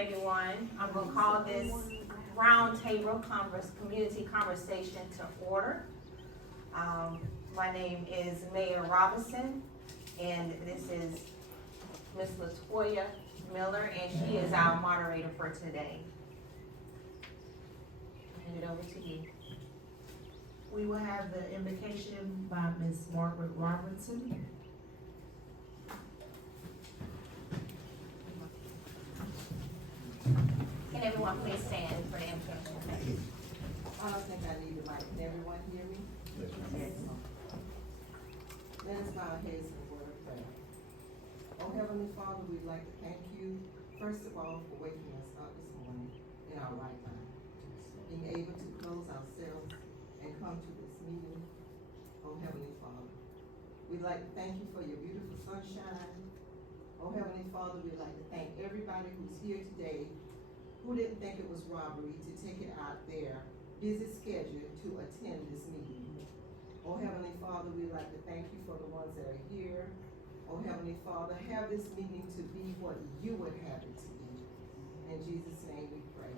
Everyone, I'm going to call this roundtable community conversation to order. My name is Mayor Robinson, and this is Ms. Latoya Miller, and she is our moderator for today. I'll hand it over to you. We will have the invocation by Ms. Margaret Robertson. Can everyone please stand for the invocation? I don't think I need the mic. Can everyone hear me? Yes. Let us bow our heads in a word of prayer. Oh, Heavenly Father, we'd like to thank you, first of all, for waking us up this morning in our right mind, being able to close ourselves and come to this meeting. Oh, Heavenly Father, we'd like to thank you for your beautiful sunshine. Oh, Heavenly Father, we'd like to thank everybody who's here today who didn't think it was robbery to take it out their busy schedule to attend this meeting. Oh, Heavenly Father, we'd like to thank you for the ones that are here. Oh, Heavenly Father, have this meeting to be what you would have it to be. In Jesus' name we pray.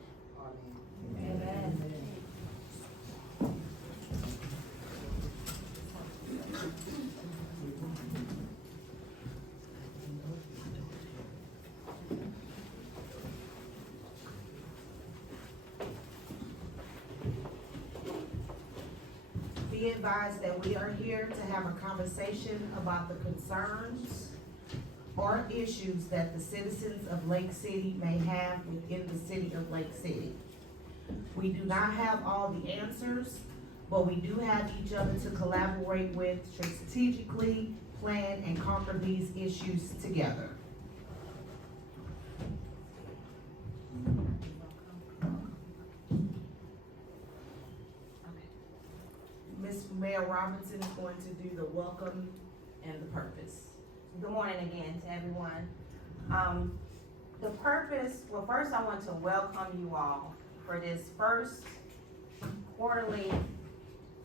Amen. Amen. Be advised that we are here to have a conversation about the concerns or issues that the citizens of Lake City may have within the city of Lake City. We do not have all the answers, but we do have each other to collaborate with, strategically plan and conquer these issues together. Ms. Mayor Robinson is going to do the welcome and the purpose. Good morning again to everyone. The purpose, well, first I want to welcome you all for this first quarterly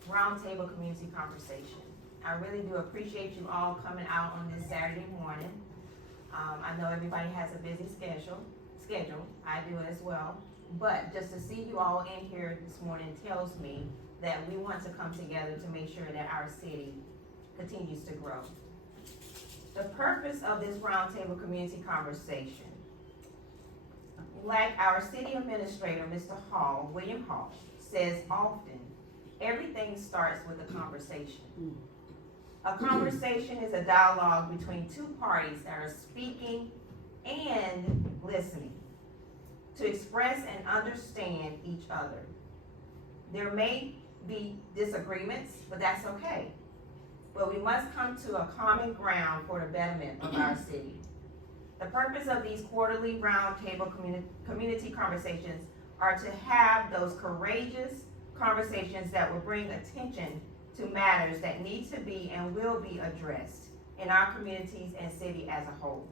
roundtable community conversation. I really do appreciate you all coming out on this Saturday morning. I know everybody has a busy schedule. I do as well. But just to see you all in here this morning tells me that we want to come together to make sure that our city continues to grow. The purpose of this roundtable community conversation, like our city administrator, Mr. Hall, William Hall, says often, everything starts with a conversation. A conversation is a dialogue between two parties that are speaking and listening to express and understand each other. There may be disagreements, but that's okay. But we must come to a common ground for the betterment of our city. The purpose of these quarterly roundtable community conversations are to have those courageous conversations that will bring attention to matters that need to be and will be addressed in our communities and city as a whole.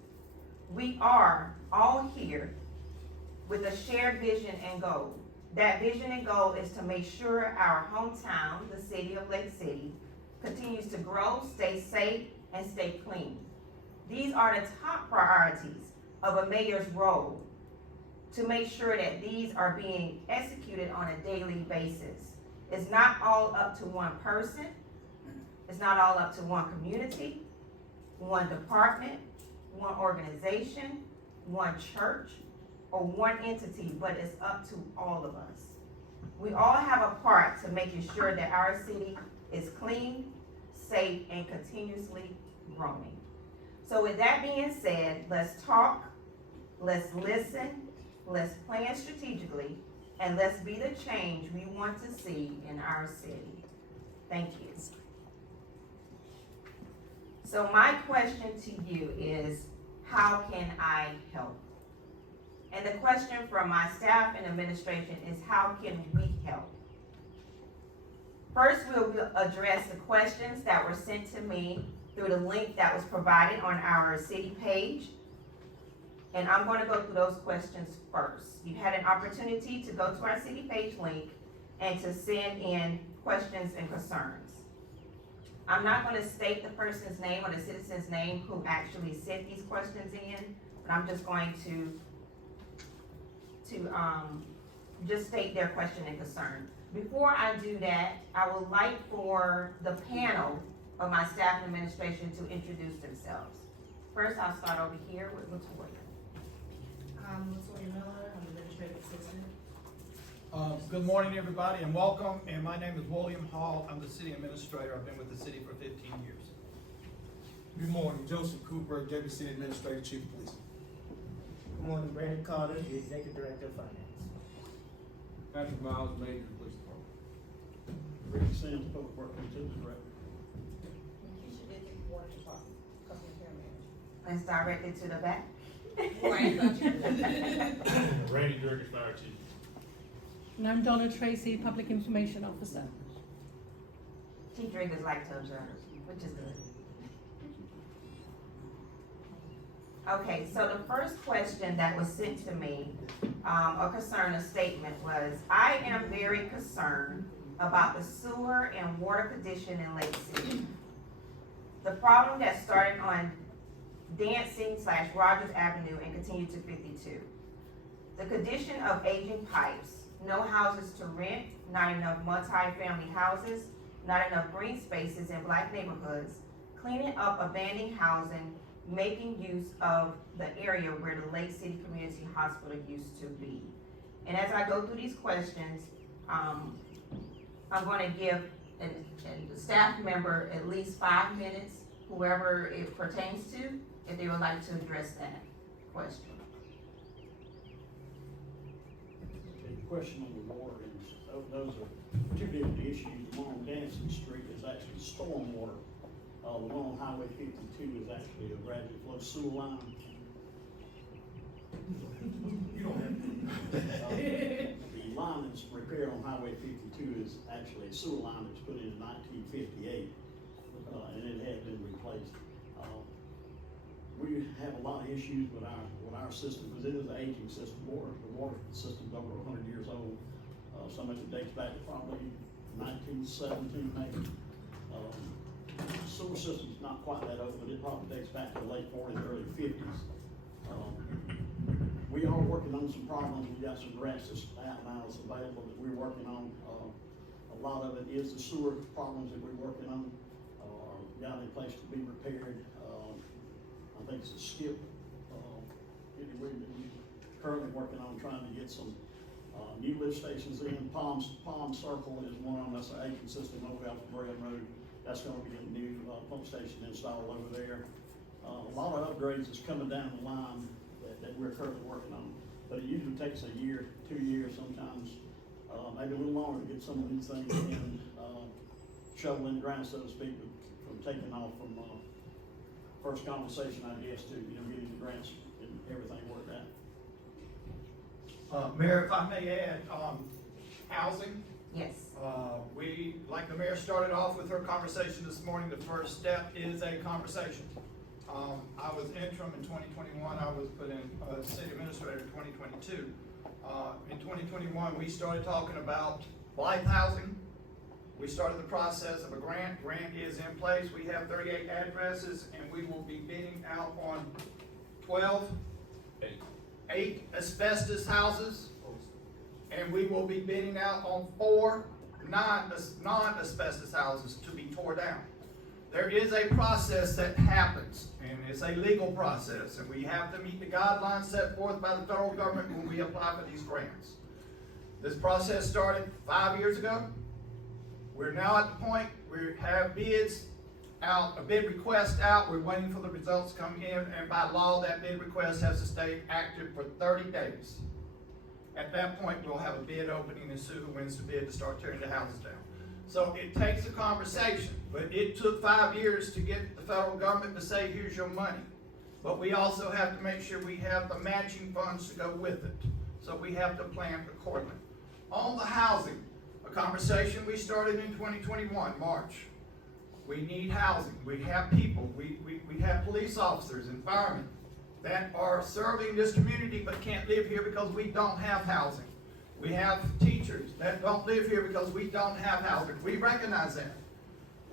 We are all here with a shared vision and goal. That vision and goal is to make sure our hometown, the city of Lake City, continues to grow, stay safe, and stay clean. These are the top priorities of a mayor's role, to make sure that these are being executed on a daily basis. It's not all up to one person. It's not all up to one community, one department, one organization, one church, or one entity, but it's up to all of us. We all have a part to making sure that our city is clean, safe, and continuously growing. So with that being said, let's talk, let's listen, let's plan strategically, and let's be the change we want to see in our city. Thank you. So my question to you is, how can I help? And the question from my staff and administration is, how can we help? First, we'll address the questions that were sent to me through the link that was provided on our city page. And I'm going to go through those questions first. You had an opportunity to go to our city page link and to send in questions and concerns. I'm not going to state the person's name or the citizen's name who actually sent these questions in, but I'm just going to to, just state their question and concern. Before I do that, I would like for the panel of my staff and administration to introduce themselves. First, I'll start over here with Latoya. I'm Latoya Miller, I'm administrative assistant. Good morning, everybody, and welcome. And my name is William Hall. I'm the city administrator. I've been with the city for 15 years. Good morning, Joseph Cooper, Deputy City Administrator, Chief of Police. Good morning, Brandon Carter, the Executive Director of Finance. Patrick Miles, Major, Police Department. Rick Sims, Public Works Utilities Director. Keisha Dickey, Water Department, Customer Care Manager. Let's direct it to the back. Randy Durkis, Fire Chief. And I'm Donna Tracy, Public Information Officer. Chief Driggers like to observe, which is good. Okay, so the first question that was sent to me, a concern, a statement was, I am very concerned about the sewer and water condition in Lake City. The problem that started on Dancing/Rogers Avenue and continued to 52. The condition of aging pipes, no houses to rent, not enough multi-family houses, not enough green spaces in black neighborhoods, cleaning up abandoned housing, making use of the area where the Lake City Community Hospital used to be. And as I go through these questions, I'm gonna give a staff member at least 5 minutes, whoever it pertains to, if they would like to address that question. The question on the water is, those are two different issues. The one on Dancing Street is actually stormwater. The one on Highway 52 is actually a gradual flow sewer line. You don't have to. The line that's repaired on Highway 52 is actually a sewer line that's put in 1958, and it has been replaced. We have a lot of issues with our system, because it is an aging system. The water system's over 100 years old. Some of it dates back to probably 1917 maybe. Sewer system's not quite that old, but it probably dates back to the late 40s, early 50s. We are working on some problems. We got some grants that's out now that's available that we're working on. A lot of it is the sewer problems that we're working on. Got a place to be repaired. I think it's a skip. We're currently working on trying to get some new lift stations in. Palm Circle is one of them. That's an aging system over out the Graham Road. That's going to be a new pump station installed over there. A lot of upgrades is coming down the line that we're currently working on. But it usually takes a year, 2 years sometimes, maybe a little longer to get some of these things in, shoveling the ground, so to speak, from taking off from first conversation, I guess, to getting the grants and everything worked out. Mayor, if I may add, housing. Yes. We, like the mayor started off with her conversation this morning, the first step is a conversation. I was interim in 2021, I was put in city administrator in 2022. In 2021, we started talking about Blythe housing. We started the process of a grant. Grant is in place. We have 38 addresses, and we will be bidding out on 8 asbestos houses, and we will be bidding out on 4 non-asbestos houses to be tore down. There is a process that happens, and it's a legal process, and we have to meet the guidelines set forth by the federal government when we apply for these grants. This process started 5 years ago. We're now at the point where we have bids out, a bid request out, we're waiting for the results to come in, and by law, that bid request has to stay active for 30 days. At that point, we'll have a bid opening and sue who wins the bid to start tearing the houses down. So it takes a conversation, but it took 5 years to get the federal government to say, here's your money. But we also have to make sure we have the matching funds to go with it. So we have to plan accordingly. On the housing, a conversation we started in 2021, March. We need housing. We have people. We have police officers and firemen that are serving this community but can't live here because we don't have housing. We have teachers that don't live here because we don't have housing. We recognize that.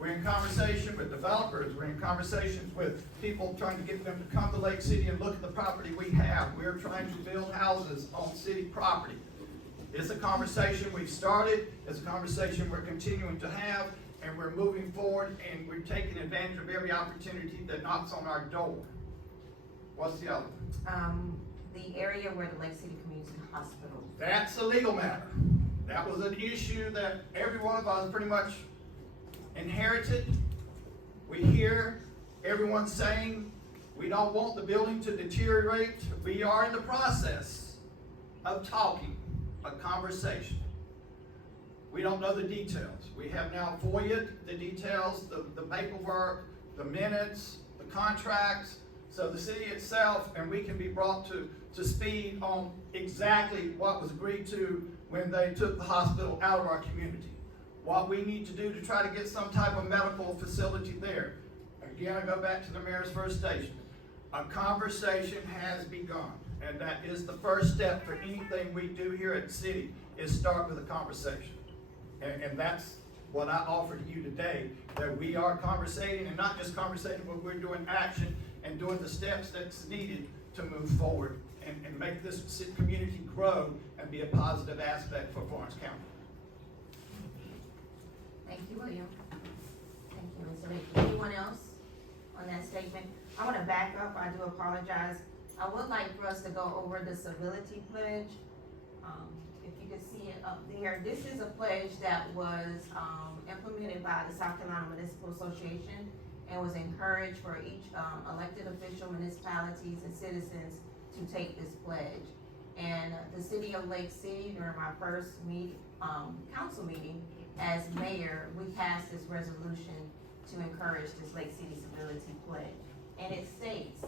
We're in conversation with developers, we're in conversations with people trying to get them to come to Lake City and look at the property we have. We're trying to build houses on city property. It's a conversation we've started, it's a conversation we're continuing to have, and we're moving forward, and we're taking advantage of every opportunity that knocks on our door. What's the other? The area where the Lake City Community Hospital. That's a legal matter. That was an issue that every one of us pretty much inherited. We hear everyone saying we don't want the building to deteriorate. We are in the process of talking, a conversation. We don't know the details. We have now FOIA'd the details, the paperwork, the minutes, the contracts, so the city itself, and we can be brought to speed on exactly what was agreed to when they took the hospital out of our community. What we need to do to try to get some type of medical facility there. Again, I go back to the mayor's first statement. A conversation has begun, and that is the first step for anything we do here at the city, is start with a conversation. And that's what I offer to you today, that we are conversating, and not just conversating, but we're doing action and doing the steps that's needed to move forward and make this community grow and be a positive aspect for Florence County. Thank you, William. Thank you, Ms. Lee. Anyone else on that statement? I want to back up. I do apologize. I would like for us to go over the civility pledge. If you can see it up there, this is a pledge that was implemented by the South Carolina Municipal Association and was encouraged for each elected official, municipalities, and citizens to take this pledge. And the city of Lake City, during my first council meeting as mayor, we passed this resolution to encourage this Lake City Civility Pledge. And it states,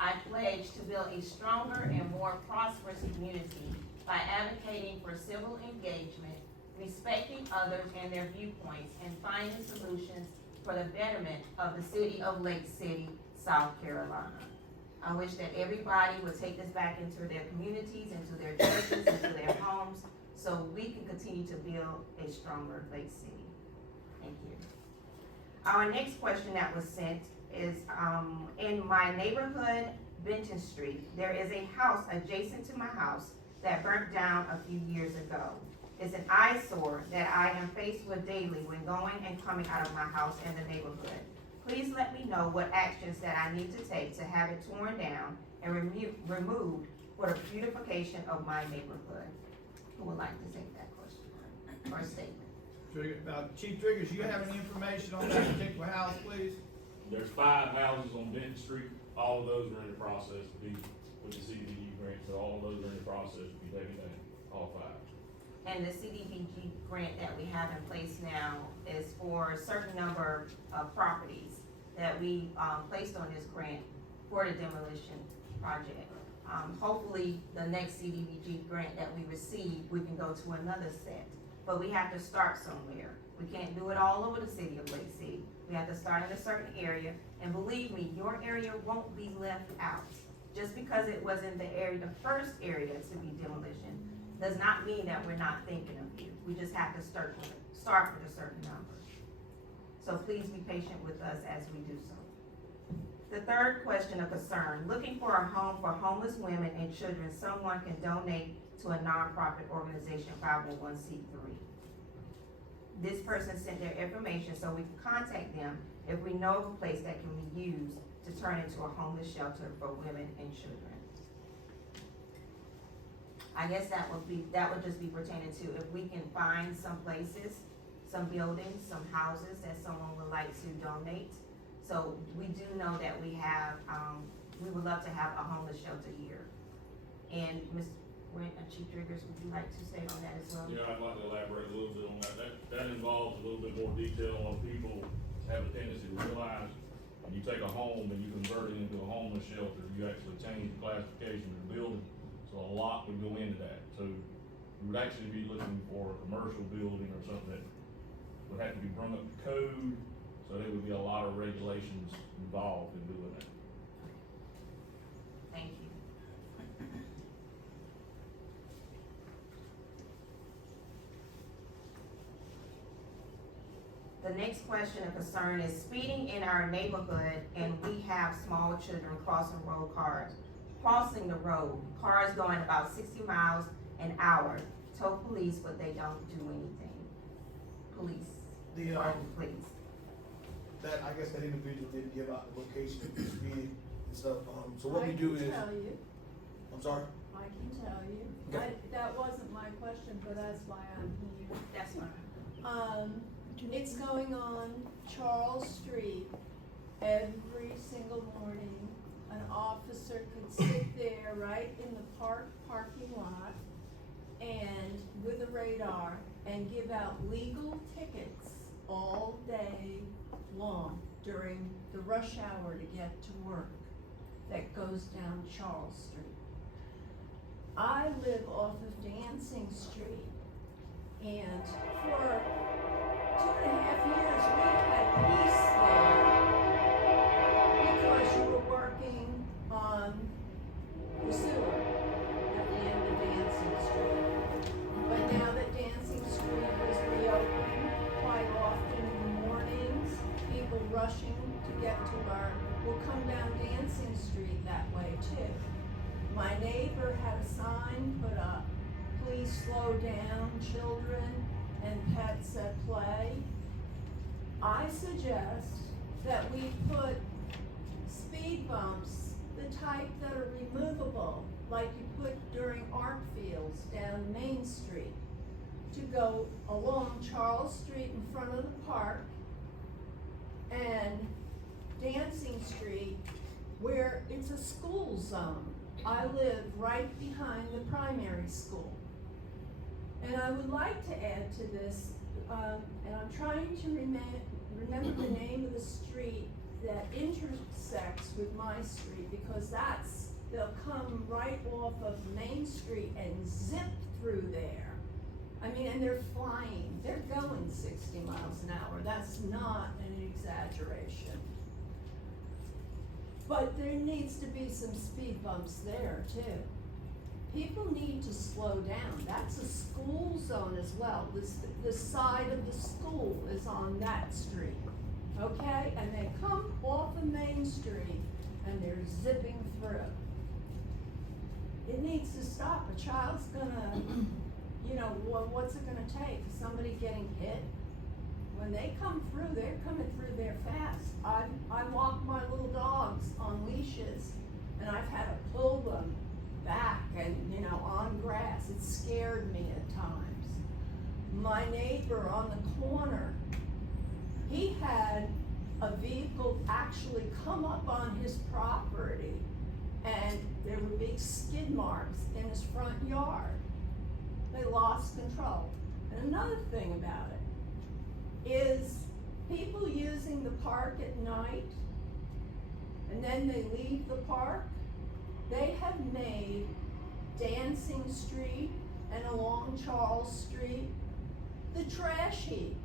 I pledge to build a stronger and more prosperous community by advocating for civil engagement, respecting others and their viewpoints, and finding solutions for the betterment of the city of Lake City, South Carolina. I wish that everybody would take this back into their communities, into their churches, into their homes, so we can continue to build a stronger Lake City. Thank you. Our next question that was sent is, in my neighborhood, Benton Street, there is a house adjacent to my house that burnt down a few years ago. It's an eyesore that I am faced with daily when going and coming out of my house in the neighborhood. Please let me know what actions that I need to take to have it torn down and removed for the beautification of my neighborhood. Who would like to take that question or statement? Chief Triggers, you have any information on that particular house, please? There's 5 houses on Benton Street. All of those are in the process to be with the CDBG grant, so all of those are in the process to be taken down, all 5. And the CDBG grant that we have in place now is for a certain number of properties that we placed on this grant for the demolition project. Hopefully, the next CDBG grant that we receive, we can go to another set. But we have to start somewhere. We can't do it all over the city of Lake City. We have to start in a certain area, and believe me, your area won't be left out. Just because it was in the area, the first area to be demolition, does not mean that we're not thinking of you. We just have to start with a certain number. So please be patient with us as we do so. The third question of concern, looking for a home for homeless women and children someone can donate to a nonprofit organization, 501c3. This person sent their information so we can contact them if we know of a place that can be used to turn into a homeless shelter for women and children. I guess that would just be pertaining to if we can find some places, some buildings, some houses that someone would like to donate. So we do know that we have, we would love to have a homeless shelter here. And Ms. Chief Triggers, would you like to say on that as well? Yeah, I'd like to elaborate a little bit on that. That involves a little bit more detail on people have a tendency to realize when you take a home and you convert it into a homeless shelter, you actually change the classification of the building. So a lot would go into that. So we would actually be looking for a commercial building or something that would have to be brought up to code. So there would be a lot of regulations involved in doing that. Thank you. The next question and concern is speeding in our neighborhood, and we have small children crossing the road, cars going about 60 miles an hour. Told police, but they don't do anything. Police, The, please. that, I guess that individual didn't give out the location of the speed and stuff, so what we do is, I can tell you, I'm sorry? I can tell you. Okay. That wasn't my question, but that's why I'm here. That's fine. It's going on Charles Street every single morning. An officer could sit there right in the parking lot and with a radar and give out legal tickets all day long during the rush hour to get to work that goes down Charles Street. I live off of Dancing Street, and for 2.5 years we had peace there because you were working on the sewer at the end of Dancing Street. But now that Dancing Street is reopened, quite often in the mornings, people rushing to get to work will come down Dancing Street that way too. My neighbor had a sign put up, please slow down, children and pets at play. I suggest that we put speed bumps, the type that are removable, like you put during art fields down Main Street, to go along Charles Street in front of the park and Dancing Street where it's a school zone. I live right behind the primary school. And I would like to add to this, and I'm trying to remember the name of the street that intersects with my street, because they'll come right off of Main Street and zip through there. I mean, and they're flying, they're going 60 miles an hour. That's not an exaggeration. But there needs to be some speed bumps there too. People need to slow down. That's a school zone as well. The side of the school is on that street, okay? And they come off of Main Street and they're zipping through. It needs to stop. A child's gonna, what's it gonna take? Somebody getting hit? When they come through, they're coming through there fast. I walk my little dogs on leashes, and I've had to pull them back and, on grass. It scared me at times. My neighbor on the corner, he had a vehicle actually come up on his property, and there were big skid marks in his front yard. They lost control. And another thing about it is people using the park at night, and then they leave the park. They have made Dancing Street and along Charles Street the trash heap.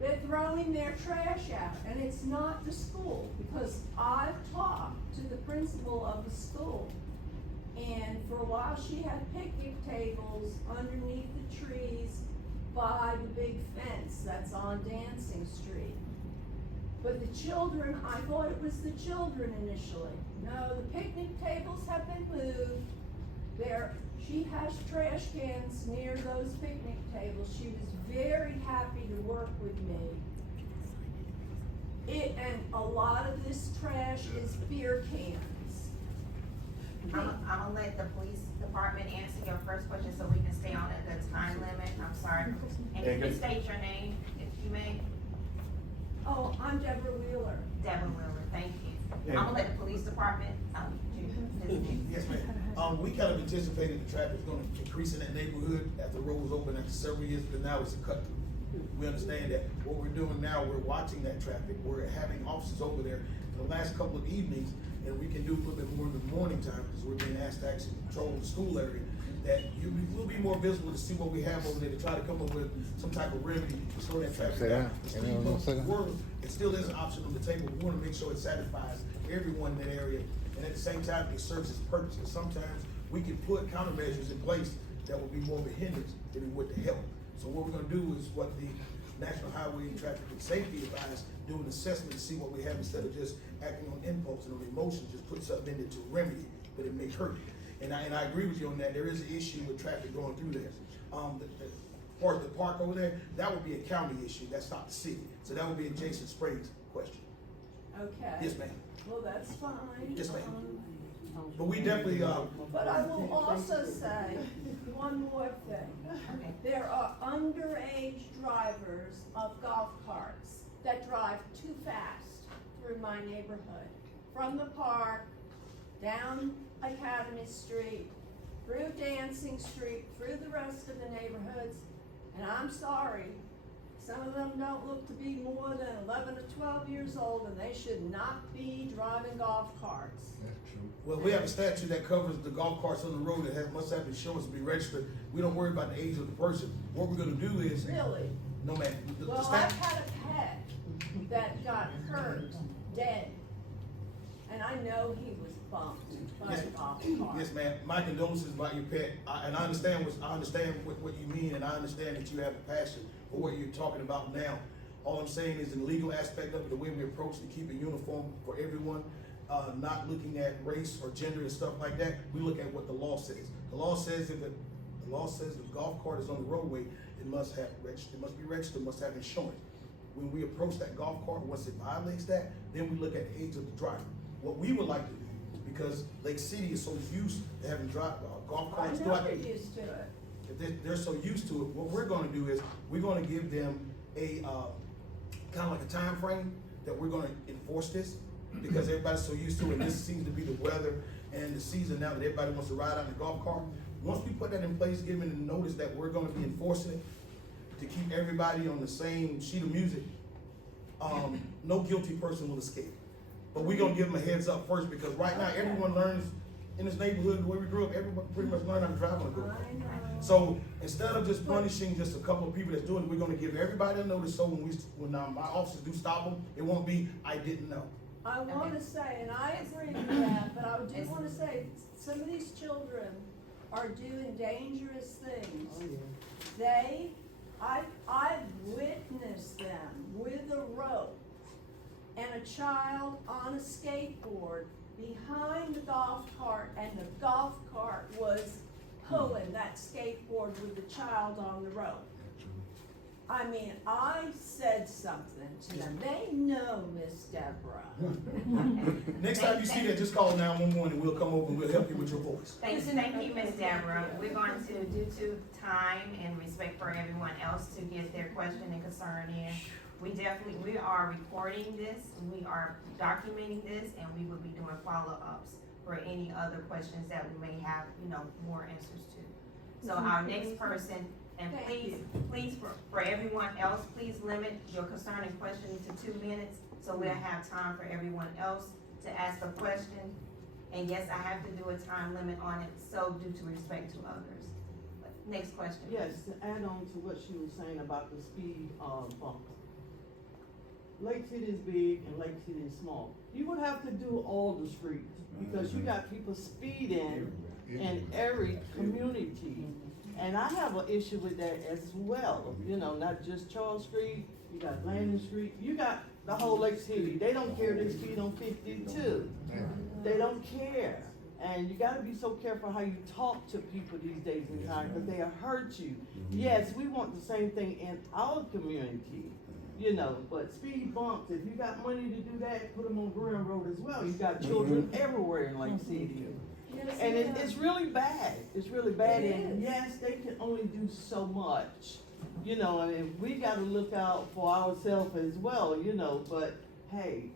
They're throwing their trash out, and it's not the school, because I've talked to the principal of the school, and for a while she had picnic tables underneath the trees by the big fence that's on Dancing Street. But the children, I thought it was the children initially. No, the picnic tables have been moved. She has trash cans near those picnic tables. She was very happy to work with me. And a lot of this trash is beer cans. I'm gonna let the police department answer your first question so we can stay on at the time limit. I'm sorry. And can you state your name, if you may? Oh, I'm Deborah Wheeler. Devin Wheeler, thank you. I'm gonna let the police department, Yes, ma'am. We kind of anticipated the traffic's gonna increase in that neighborhood after the road was open after several years, but now it's a cut through. We understand that what we're doing now, we're watching that traffic, we're having officers over there for the last couple of evenings, and we can do a little bit more in the morning time, because we're being asked to actually control the school area, that you will be more visible to see what we have over there, to try to come up with some type of remedy to slow that traffic down. The speed bumps were, it still is an option on the table. We wanna make sure it satisfies everyone in that area, and at the same time, it serves its purpose, because sometimes we can put countermeasures in place that will be more of a hindrance than it would to help. So what we're gonna do is what the National Highway Traffic and Safety advised, do an assessment to see what we have instead of just acting on impulse and on emotion, just put something in it to remedy it, but it may hurt you. And I agree with you on that, there is an issue with traffic going through there. As far as the park over there, that would be a county issue, that's not the city. So that would be a Jason Springs question. Okay. Yes, ma'am. Well, that's fine. Yes, ma'am. But we definitely, But I will also say one more thing. There are underage drivers of golf carts that drive too fast through my neighborhood. From the park, down Academy Street, through Dancing Street, through the rest of the neighborhoods. And I'm sorry, some of them don't look to be more than 11 or 12 years old, and they should not be driving golf carts. well, we have a statute that covers the golf carts on the road that must have insurance to be registered. We don't worry about the age of the person. What we're gonna do is, Really? no ma'am, the Well, stat. I've had a pet that got hurt, dead, and I know he was bumped by a golf cart. Yes, ma'am. My condolences about your pet, and I understand what you mean, and I understand that you have a passion for what you're talking about now. All I'm saying is in the legal aspect of it, the way we approach to keep it uniform for everyone, not looking at race or gender and stuff like that, we look at what the law says. The law says if the golf cart is on the roadway, it must be registered, must have insurance. When we approach that golf cart, once it violates that, then we look at the age of the driver. What we would like to do, because Lake City is so used to having golf I carts know throughout. you're used to it. If they're so used to it, what we're gonna do is, we're gonna give them a, kinda like a time frame that we're gonna enforce this, because everybody's so used to it, this seems to be the weather and the season now that everybody wants to ride out in the golf cart. Once we put that in place, giving them notice that we're gonna be enforcing it, to keep everybody on the same sheet of music, no guilty person will escape. But we're gonna give them a heads up first, because right now, everyone learns in this neighborhood, the way we grew up, everyone pretty much learned how to drive on a go-kart. I know. So instead of just punishing just a couple of people that's doing it, we're gonna give everybody a notice, so when my officers do stop them, it won't be, I didn't know. I wanna say, and I agree with that, but I do wanna say, some of these children are doing dangerous things. I've witnessed them with a rope and a child on a skateboard behind the golf cart, and the golf cart was pulling that skateboard with the child on the rope. I mean, I said something to them. They know Miss Deborah. Next time you see that, just call 911 and we'll come over and we'll help you with your voice. Thank you, Ms. Deborah. We're going to, due to time and respect for everyone else to get their question and concern in, we are recording this, we are documenting this, and we will be doing follow-ups for any other questions that we may have, more answers to. So our next person, and please, for everyone else, please limit your concern and question to 2 minutes, so we'll have time for everyone else to ask a question. And yes, I have to do a time limit on it, so due to respect to others. But next question. Yes, to add on to what she was saying about the speed bump. Lake City is big and Lake City is small. You would have to do all the streets, because you got people speeding in every community. And I have an issue with that as well, not just Charles Street, you got Landing Street, you got the whole Lake City. They don't care, they speed on 52. They don't care. And you gotta be so careful how you talk to people these days in time, because they'll hurt you. Yes, we want the same thing in our community, but speed bumps, if you got money to do that, put them on Green Road as well. You got children everywhere in Lake City. Yes, And ma'am. it's really bad, it's really bad, It and is. yes, they can only do so much, and we gotta look out for ourselves as well, but hey,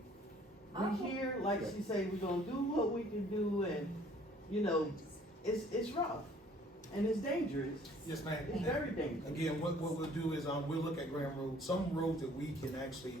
we here, like she said, we're gonna do what we can do, and, it's rough, and it's dangerous, Yes, ma'am. it's very dangerous. Again, what we'll do is, we'll look at Grand Road, some roads that we can actually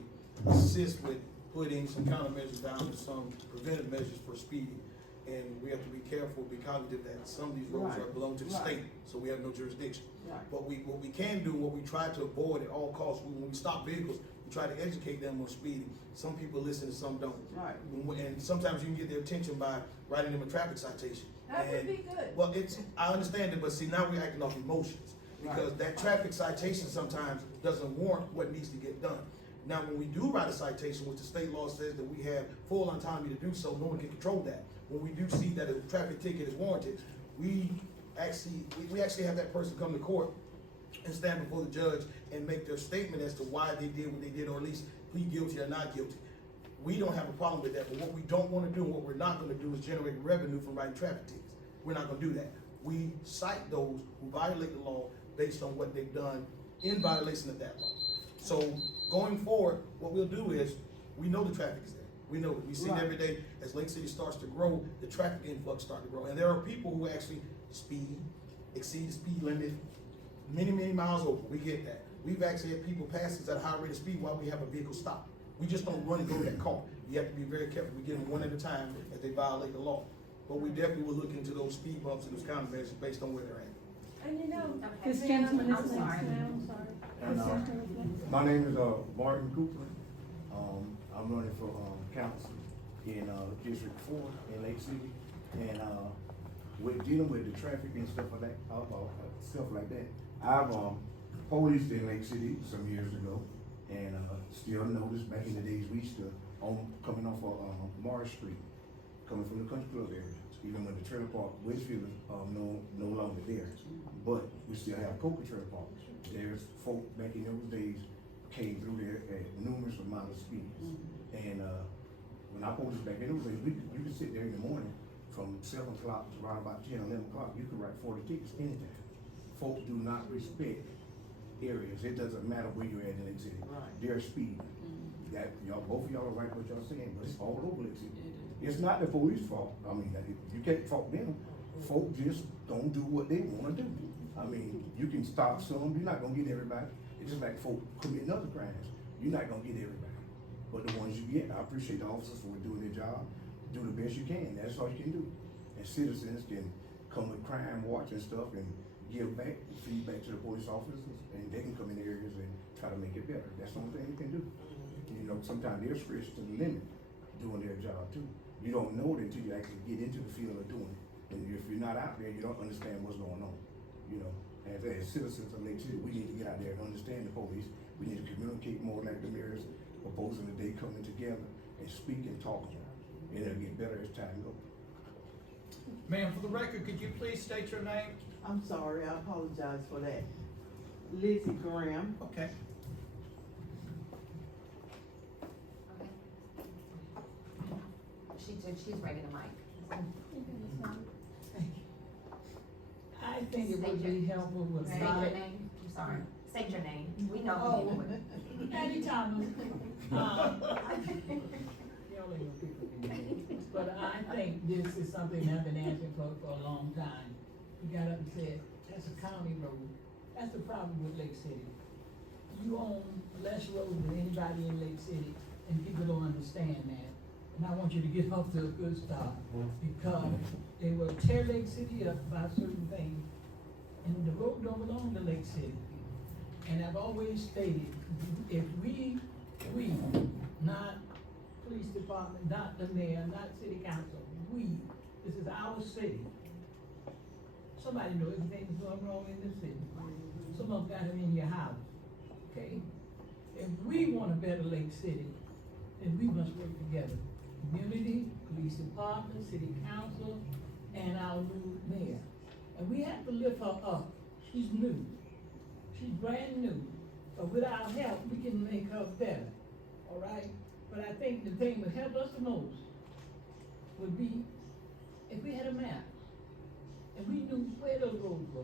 assist with putting some countermeasures down and some preventive measures for speeding. And we have to be careful, be cognitive that some of these roads Right, belong to the right. state, so we have no jurisdiction. Right. But what we can do, what we try to avoid at all costs, when we stop vehicles, we try to educate them on speeding. Some people listen and some don't. Right. And sometimes you can get their attention by writing them a traffic citation. That would And- be good. Well, I understand it, but see, now we're acting off emotions. Because that traffic citation sometimes doesn't warrant what needs to get done. Now, when we do write a citation, which the state law says that we have full autonomy to do so, no one can control that. When we do see that a traffic ticket is warranted, we actually have that person come to court and stand before the judge and make their statement as to why they did what they did, or at least plead guilty or not guilty. We don't have a problem with that, but what we don't wanna do, and what we're not gonna do, is generate revenue from writing traffic tickets. We're not gonna do that. We cite those who violate the law based on what they've done in violation of that law. So going forward, what we'll do is, we know the traffic is there. We know it. We see it every day. As Lake City starts to grow, the traffic influx start to grow. And there are people who actually exceed the speed limit many, many miles over. We get that. We've actually had people pass us at a high rate of speed while we have a vehicle stop. We just don't run and go to that car. You have to be very careful. We get them one at a time as they violate the law. But we definitely will look into those speed bumps and those countermeasures based on where they're at. And you know, Okay. this gentleman is I'm next sorry. now, I'm sorry. And, This gentleman is next. My name is, Martin Cooper. I'm running for, council in, District 4 in Lake City. And, with dealing with the traffic and stuff like that, I've, policed in Lake City some years ago. And, still noticed back in the days, we used to, coming off of, Morris Street, coming from the country club area, even when the trailer park, Westfield, no longer there. But we still have Coca Trailer Park. There's folk back in those days came through there at numerous amount of speeds. And, when I posted back in those days, you could sit there in the morning from 7 o'clock to around about 10, 11 o'clock, you could write 40 tickets anytime. Folk do not respect areas. It doesn't matter where you're at in Lake City. They're speeding. That, y'all, both of y'all are right what y'all saying, but it's all over Lake City. It's not the police fault. I mean, you can't fault them. Folk just don't do what they wanna do. I mean, you can stop some, you're not gonna get everybody. It's just like folk committing other crimes. You're not gonna get everybody. But the ones you get, I appreciate the officers for doing their job. Do the best you can. That's all you can do. And citizens can come with crime watch and stuff and give back, feedback to the police officers, and they can come in areas and try to make it better. That's the only thing you can do. You know, sometimes they're stretched to the limit doing their job too. You don't know it until you actually get into the field of doing it. And if you're not out there, you don't understand what's going on. You know, as citizens of Lake City, we need to get out there and understand the police. We need to communicate more like the mayor's proposing that they coming together and speak and talk. And it'll get better as time goes. Ma'am, for the record, could you please state your name? I'm sorry, I apologize for that. Lizzie Graham. Okay. She's ready to mic. I think it would be helpful with State your solid. name, I'm sorry, state your name, we know Oh. who you are. Andy Thomas. You only know people can do it. But I think this is something I've been asking for a long time. You got up and said, that's a county road. That's the problem with Lake City. You own less road than anybody in Lake City, and people don't understand that. And I want you to get off to a good start, because they will tear Lake City up by certain things, and the road don't belong to Lake City. And I've always stated, if we, not police department, not the mayor, not city council, this is our city. Somebody knows everything's going wrong in this city. Someone got it in your house, okay? If we want a better Lake City, then we must work together. Community, police department, city council, and our new mayor. And we have to lift her up. She's new. She's brand new. But with our help, we can make her better, all right? But I think the thing that would help us the most would be if we had a map and we knew where those roads were.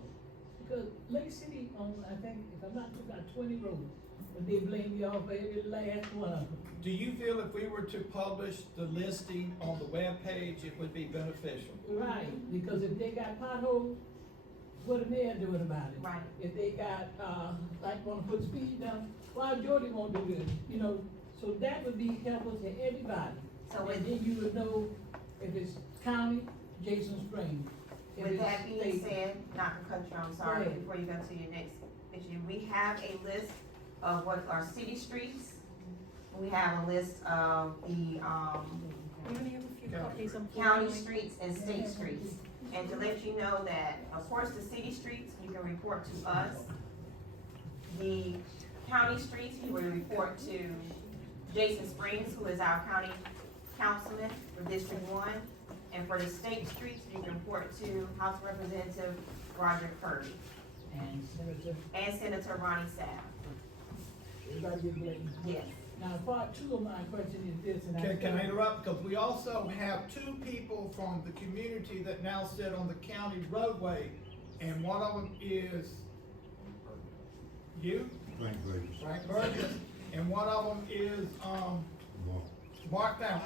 Because Lake City owns, I think, if I'm not mistaken, about 20 roads, but they blame y'all for every last one of them. Do you feel if we were to publish the listing on the webpage, it would be beneficial? Right, because if they got potholes, what are they doing about it? Right. If they got, like wanna put speed down, why Jordy won't do this, you know? So that would be helpful to everybody. So And with, then you would know if it's county, Jason Springs. If with it's that being state. said, not to cut you, I'm sorry, Go ahead. before you go to your next issue, we have a list of what are city streets. We have a list of the, We only have a few copies, county streets and state streets. And to let you know that, of course, the city streets, you can report to us. The county streets, you will report to Jason Springs, who is our county councilman for District 1. And for the state streets, you can report to House Representative Roger Kirby And Senator, and Senator Ronnie Sapp. everybody get blatant. Yes. Now, part two of my question is this, and Can I interrupt? Because we also have two people from the community that now sit on the county roadway, and one of them is you, Frank Burgess, and one of them is, Mark Fountain.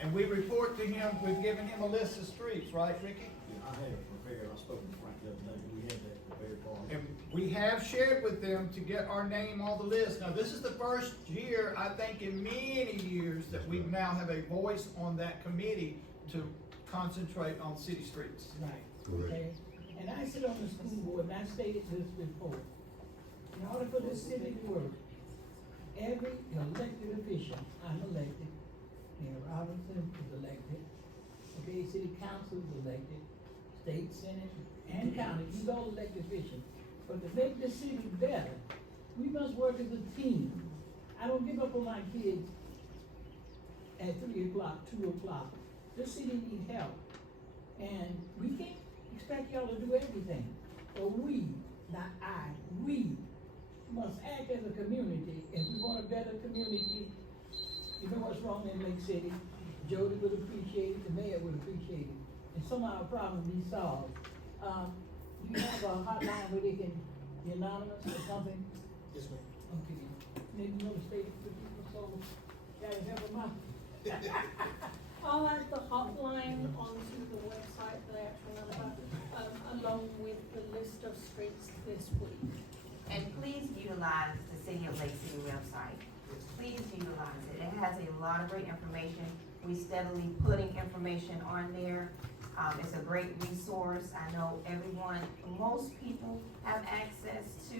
And we report to him, we've given him a list of streets, right, Ricky? I have it prepared, I spoke to Frank the other day, we had that prepared for him. And we have shared with them to get our name on the list. Now, this is the first year, I think, in many years that we now have a voice on that committee to concentrate on city streets. Right, okay? And I sit on the school board, and I stated this before. In order for this city to work, every elected official, I'm elected, Mayor Robinson is elected, okay, city council is elected, state senate and county, these all elected officials. But to make the city better, we must work as a team. I don't give up on my kids at 3 o'clock, 2 o'clock. This city needs help. And we can't expect y'all to do everything. So we, not I, we must act as a community. If we want a better community, you know what's wrong in Lake City? Jody would appreciate it, the mayor would appreciate it, and some of our problems be solved. You have a hotline where they can be anonymous or something? Yes, ma'am. Okay, maybe you want to state it for people, so, guys have a mouth. I'll add the hotline onto the website, the actual number, along with the list of streets this week. And please utilize the City of Lake City website. Please utilize it. It has a lot of great information. We steadily putting information on there. It's a great resource. I know most people have access to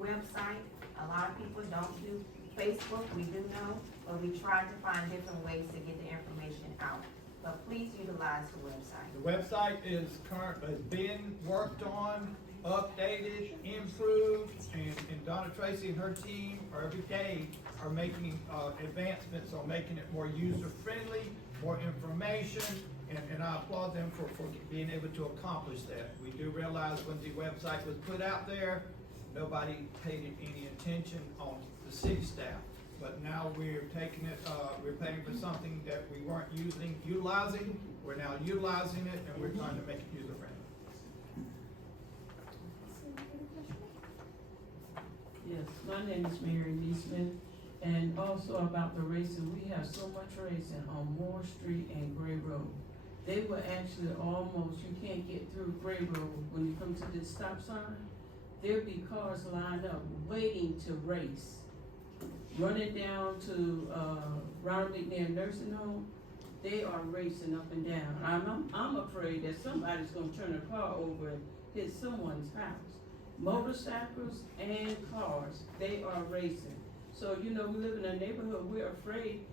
website. A lot of people don't do Facebook, we do know, but we try to find different ways to get the information out. But please utilize the website. The website is has been worked on, updated, improved, and Donna Tracy and her team every day are making, advancements on making it more user-friendly, more information, and I applaud them for being able to accomplish that. We do realize when the website was put out there, nobody paid any attention on the city staff. But now we're taking it, we're paying for something that we weren't utilizing, we're now utilizing it, and we're trying to make it user-friendly. Yes, my name is Mary Lee Smith, and also about the racing, we have so much racing on Moore Street and Gray Road. They were actually almost, you can't get through Gray Road when you come to this stop sign. There'd be cars lined up waiting to race, running down to, Ronald McNair Nursing Home. They are racing up and down. I'm afraid that somebody's gonna turn a car over and hit someone's house. Motorcycles and cars, they are racing. So, you know, we live in a neighborhood, we're afraid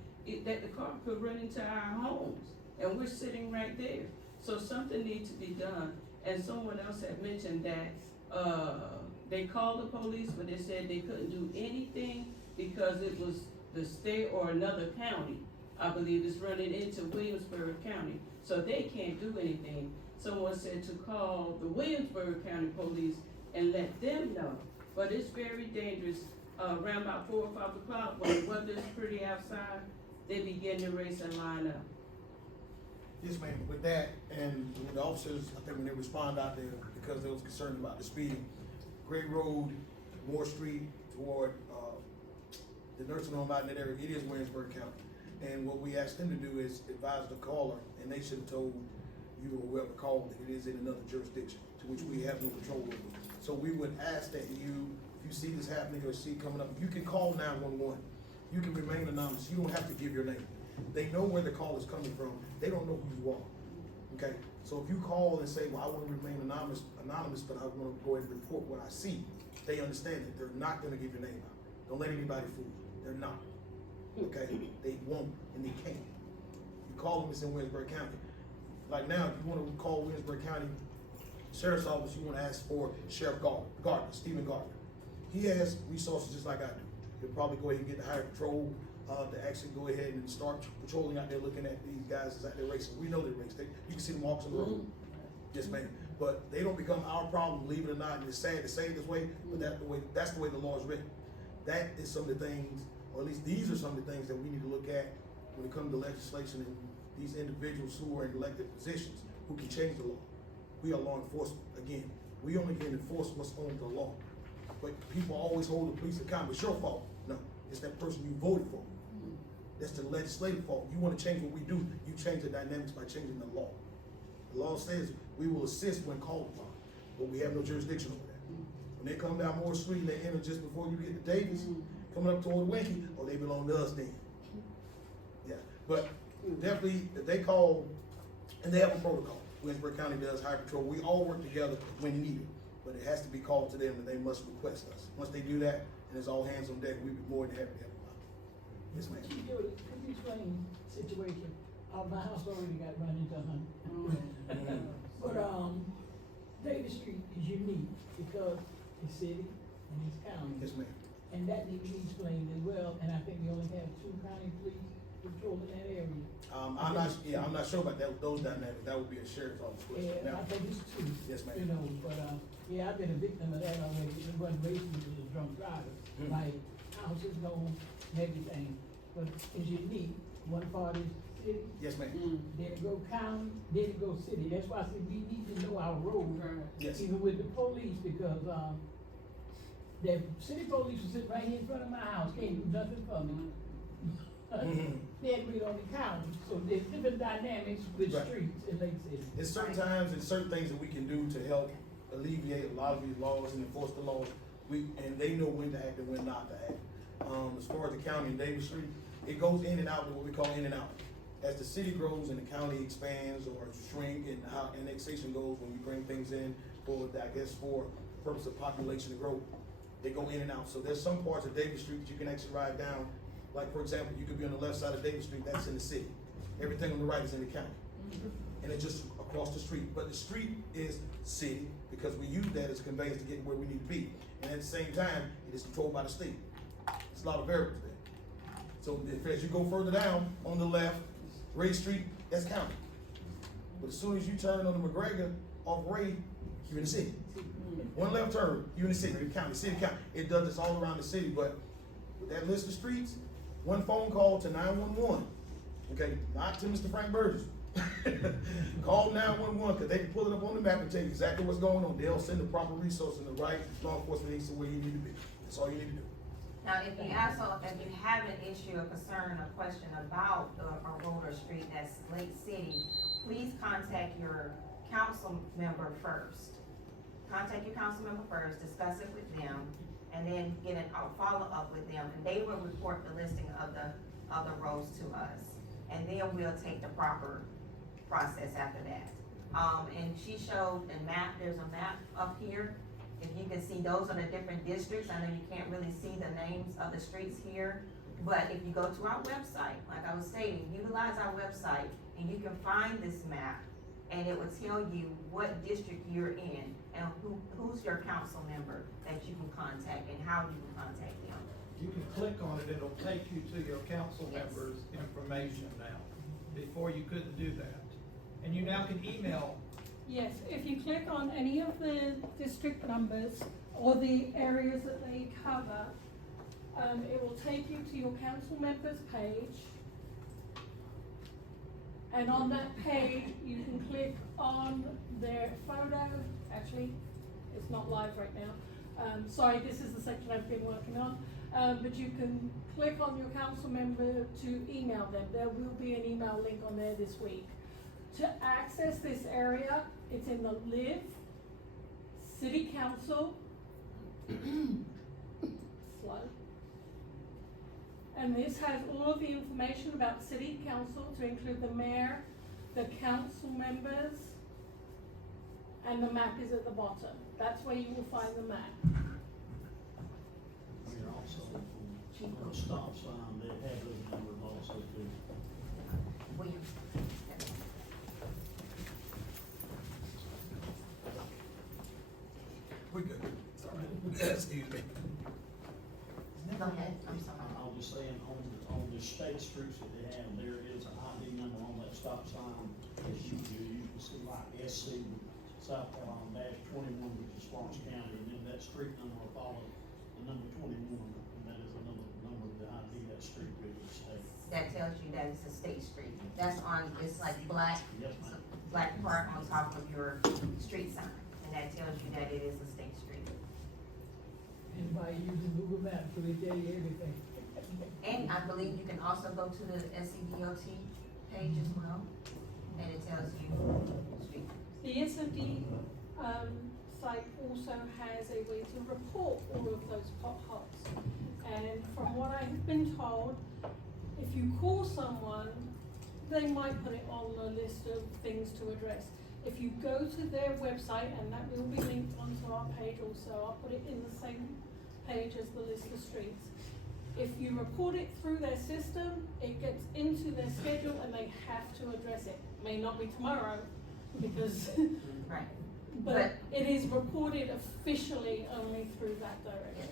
that the car could run into our homes, and we're sitting right there. So something needs to be done, and someone else had mentioned that, they called the police, but they said they couldn't do anything because it was the state or another county, I believe, is running into Williamsburg County, so they can't do anything. Someone said to call the Williamsburg County Police and let them know, but it's very dangerous. Around about 4 or 5 o'clock, when the weather's pretty outside, they begin to race and line up. Yes, ma'am, with that, and with the officers, I think when they respond out there, because they was concerned about the speeding, Gray Road, Moore Street, toward, the nursing home out in that area, it is Williamsburg County. And what we asked them to do is advise the caller, and they should have told you or whoever called that it is in another jurisdiction, to which we have no control over. So we would ask that you, if you see this happening or see it coming up, you can call 911. You can remain anonymous, you don't have to give your name. They know where the call is coming from, they don't know who you are, okay? So if you call and say, well, I wanna remain anonymous, but I wanna go ahead and report what I see, they understand that they're not gonna give your name out. Don't let anybody fool you, they're not, okay? They won't and they can't. You call them, it's in Williamsburg County. like now, if you wanna call Williamsburg County Sheriff's Office, you wanna ask for Sheriff Gardner, Stephen Gardner. He has resources just like I do. He'll probably go ahead and get the highway patrol, to actually go ahead and start patrolling out there, looking at these guys that's out there racing. We know they race, you can see them walking on the road. Yes, ma'am. But they don't become our problem, believe it or not, and it's sad to say it this way, but that's the way the law is written. That is some of the things, or at least these are some of the things that we need to look at when it comes to legislation and these individuals who are in elected positions, who can change the law. We are law enforcement, again. We only can enforce what's on the law. But people always hold the police accountable. It's your fault. No, it's that person you voted for. That's the legislative fault. You wanna change what we do, you change the dynamics by changing the law. The law says we will assist when called upon, but we have no jurisdiction over that. When they come down Moore Street and they enter just before you get to Davis, coming up toward Winkie, oh, they belong to us then. Yeah, but definitely, if they call, and they have a protocol. Williamsburg County does highway patrol. We all work together when needed, but it has to be called to them and they must request us. Once they do that, and it's all hands on deck, we'd be more than happy to help them out. Yes, ma'am. Chief Jody, could you explain the situation? My house already got run into a hundred. But, Davis Street is unique because it's city and it's county. Yes, ma'am. And that needs to be explained as well, and I think we only have 2 county police patrolling that area. I'm not sure about those dynamics. That would be a sheriff's office question. Yeah, I Now, think it's 2. Yes, ma'am. You know, but, yeah, I've been a victim of that already. It wasn't racing, it was a drunk driver. Like, houses gone, everything. But it's unique. One part is city, yes, ma'am. then it go county, then it go city. That's why I said we need to know our road. Yes. Even with the police, because, the city police was sitting right here in front of my house, can't do nothing for me. Then we on the county, so there's different dynamics with Right. streets in Lake City. There's certain times and certain things that we can do to help alleviate a lot of these laws and enforce the laws. And they know when to act and when not to act. As far as the county and Davis Street, it goes in and out with what we call in and out. As the city grows and the county expands or shrink and how annexation goes, when we bring things in for, I guess, for purpose of population growth, they go in and out. So there's some parts of Davis Street that you can actually ride down. Like, for example, you could be on the left side of Davis Street, that's in the city. Everything on the right is in the county. And it's just across the street. But the street is city because we use that as conveyance to get where we need to be. And at the same time, it is controlled by the state. There's a lot of variables there. So as you go further down on the left, Ray Street, that's county. But as soon as you turn on the McGregor off Ray, you're in the city. One left turn, you're in the city, city, county. It does this all around the city, but with that list of streets, one phone call to 911, okay, not to Mr. Frank Burgess. Call 911, cause they can pull it up on the map and tell you exactly what's going on. They'll send the proper resources and the right law enforcement needs to where you need to be. That's all you need to do. Now, if you have an issue, a concern, a question about a road or street that's Lake City, please contact your council member first. Contact your council member first, discuss it with them, and then get a follow-up with them, and they will report the listing of the roads to us. And then we'll take the proper process after that. And she showed a map, there's a map up here. If you can see, those are the different districts. I know you can't really see the names of the streets here, but if you go to our website, like I was stating, utilize our website, and you can find this map, and it will tell you what district you're in, and who's your council member that you can contact, and how you can contact them. You can click on it, it'll take you to your council Yes. members' information now. Before you couldn't do that. And you now can email. Yes, if you click on any of the district numbers or the areas that they cover, it will take you to your council members page. And on that page, you can click on their photo. Actually, it's not live right now. Sorry, this is the section I've been working on. But you can click on your council member to email them. There will be an email link on there this week. To access this area, it's in the Live City Council. Slow. And this has all of the information about City Council, to include the mayor, the council members, and the map is at the bottom. That's where you will find the map. And also, on the stop sign, they have those numbers also too. William? Excuse me. Go ahead, I'm sorry. I was just saying, on the state streets that they have, there is an ID number on that stop sign. As you can see like SC, South Carolina -21, which is Florence County, and then that street number will follow the number 21, and that is another number of the ID that street with the state. That tells you that it's a state street. That's on, it's like black, Yes, ma'am. black part on top of your street sign. And that tells you that it is a state street. Anybody using Google Maps, so they tell you everything. And I believe you can also go to the SCDOT page as well, and it tells you street. The SOD, site also has a way to report all of those potholes. And from what I've been told, if you call someone, they might put it on the list of things to address. If you go to their website, and that will be linked onto our page also, I'll put it in the same page as the list of streets. If you report it through their system, it gets into their schedule and they have to address it. May not be tomorrow, because, Right. but it is reported officially only through that direction.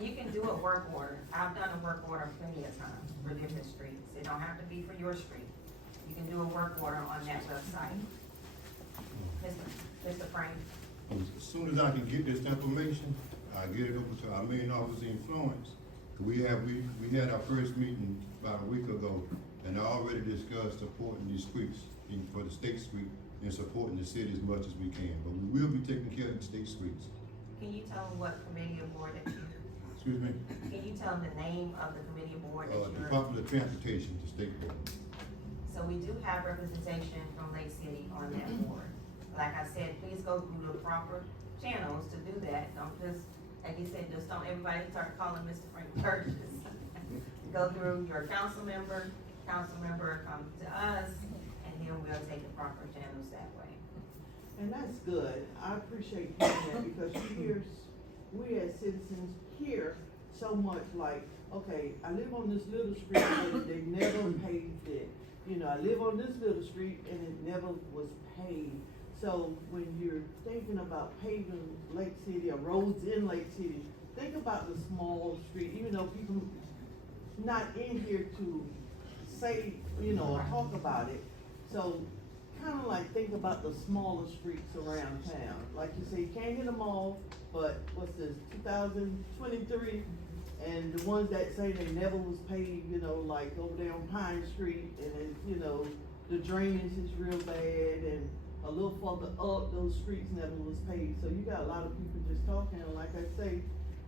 You can do a work order. I've done a work order plenty of times for different streets. It don't have to be for your street. You can do a work order on that website. Mr. Frank? As soon as I can get this information, I get it over to our main office in Florence. We had our first meeting about a week ago, and I already discussed supporting these streets for the state street and supporting the city as much as we can. But we will be taking care of the state streets. Can you tell them what committee or board that you, Excuse me, can you tell them the name of the committee or board that you're? Department of Transportation, the state board. So we do have representation from Lake City on that board. Like I said, please go through the proper channels to do that. Don't just, like you said, just don't everybody start calling Mr. Frank Burgess. Go through your council member come to us, and then we'll take the proper channels that way. And that's good. I appreciate hearing that because you hear, we as citizens hear so much like, okay, I live on this little street and they never paved it. You know, I live on this little street and it never was paved. So when you're thinking about paving Lake City or roads in Lake City, think about the small street, even though people not in here to say, you know, or talk about it. So kind of like think about the smaller streets around town. Like you say, you can't hit them all, but what's this, 2023? And the ones that say they never was paved, you know, like over there on Pine Street, and it's, you know, the drainage is real bad, and a little further up, those streets never was paved. So you got a lot of people just talking, and like I say,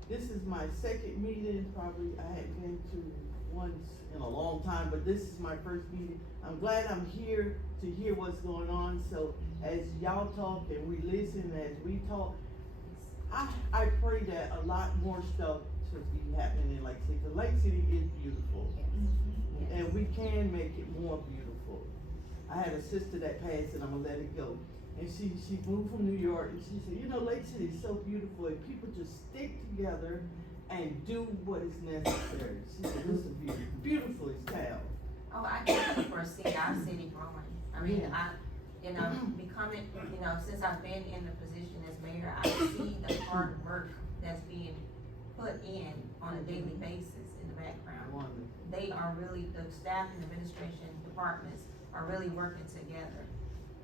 this is my second meeting, probably I hadn't been to once in a long time, but this is my first meeting. I'm glad I'm here to hear what's going on, so as y'all talk and we listen, as we talk, I pray that a lot more stuff should be happening in Lake City, because Lake City is beautiful, and we can make it more beautiful. I had a sister that passed, and I'm gonna let it go, and she moved from New York, and she said, you know, Lake City is so beautiful, and people just stick together and do what is necessary. She said, this is a beautiful town. Oh, I can foresee our city growing. I mean, becoming, since I've been in the position as mayor, I see the hard work that's being put in on a daily basis in the background. Wonderful. They are really, the staff and administration departments are really working together.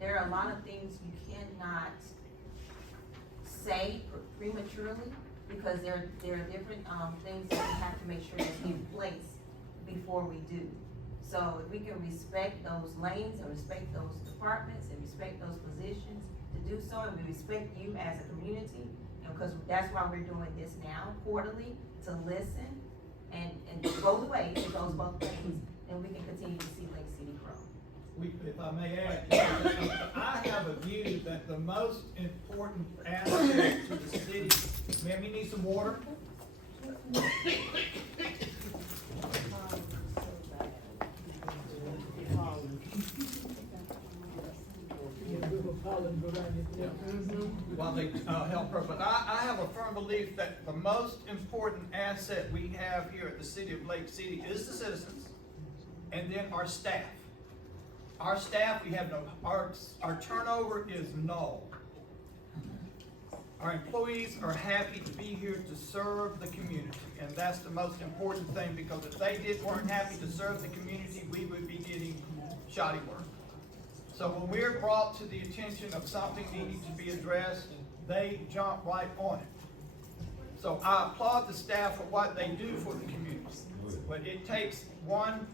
There are a lot of things you cannot say prematurely, because there are different, things that we have to make sure that's in place before we do. So if we can respect those lanes and respect those departments and respect those positions to do so, and we respect you as a community, because that's why we're doing this now quarterly, to listen and both ways, it goes both ways, and we can continue to see Lake City grow. If I may add, I have a view that the most important aspect to the city, ma'am, you need some water? While they help her, but I have a firm belief that the most important asset we have here at the city of Lake City is the citizens, and then our staff. Our staff, we have no, our turnover is null. Our employees are happy to be here to serve the community, and that's the most important thing, because if they weren't happy to serve the community, we would be getting shoddy work. So when we're brought to the attention of something needing to be addressed, they jump right on it. So I applaud the staff for what they do for the community, but it takes one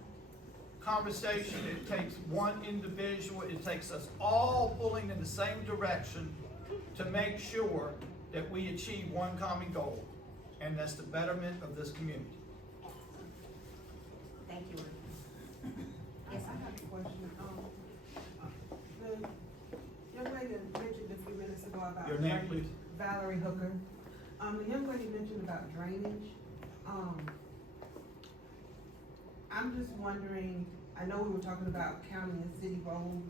conversation, it takes one individual, it takes us all pulling in the same direction to make sure that we achieve one common goal, and that's the betterment of this community. Thank you. Yes, I have a question. The young lady mentioned a few minutes ago about. Your name, please? Valerie Hooker. The young lady mentioned about drainage. I'm just wondering, I know we were talking about county and city roads.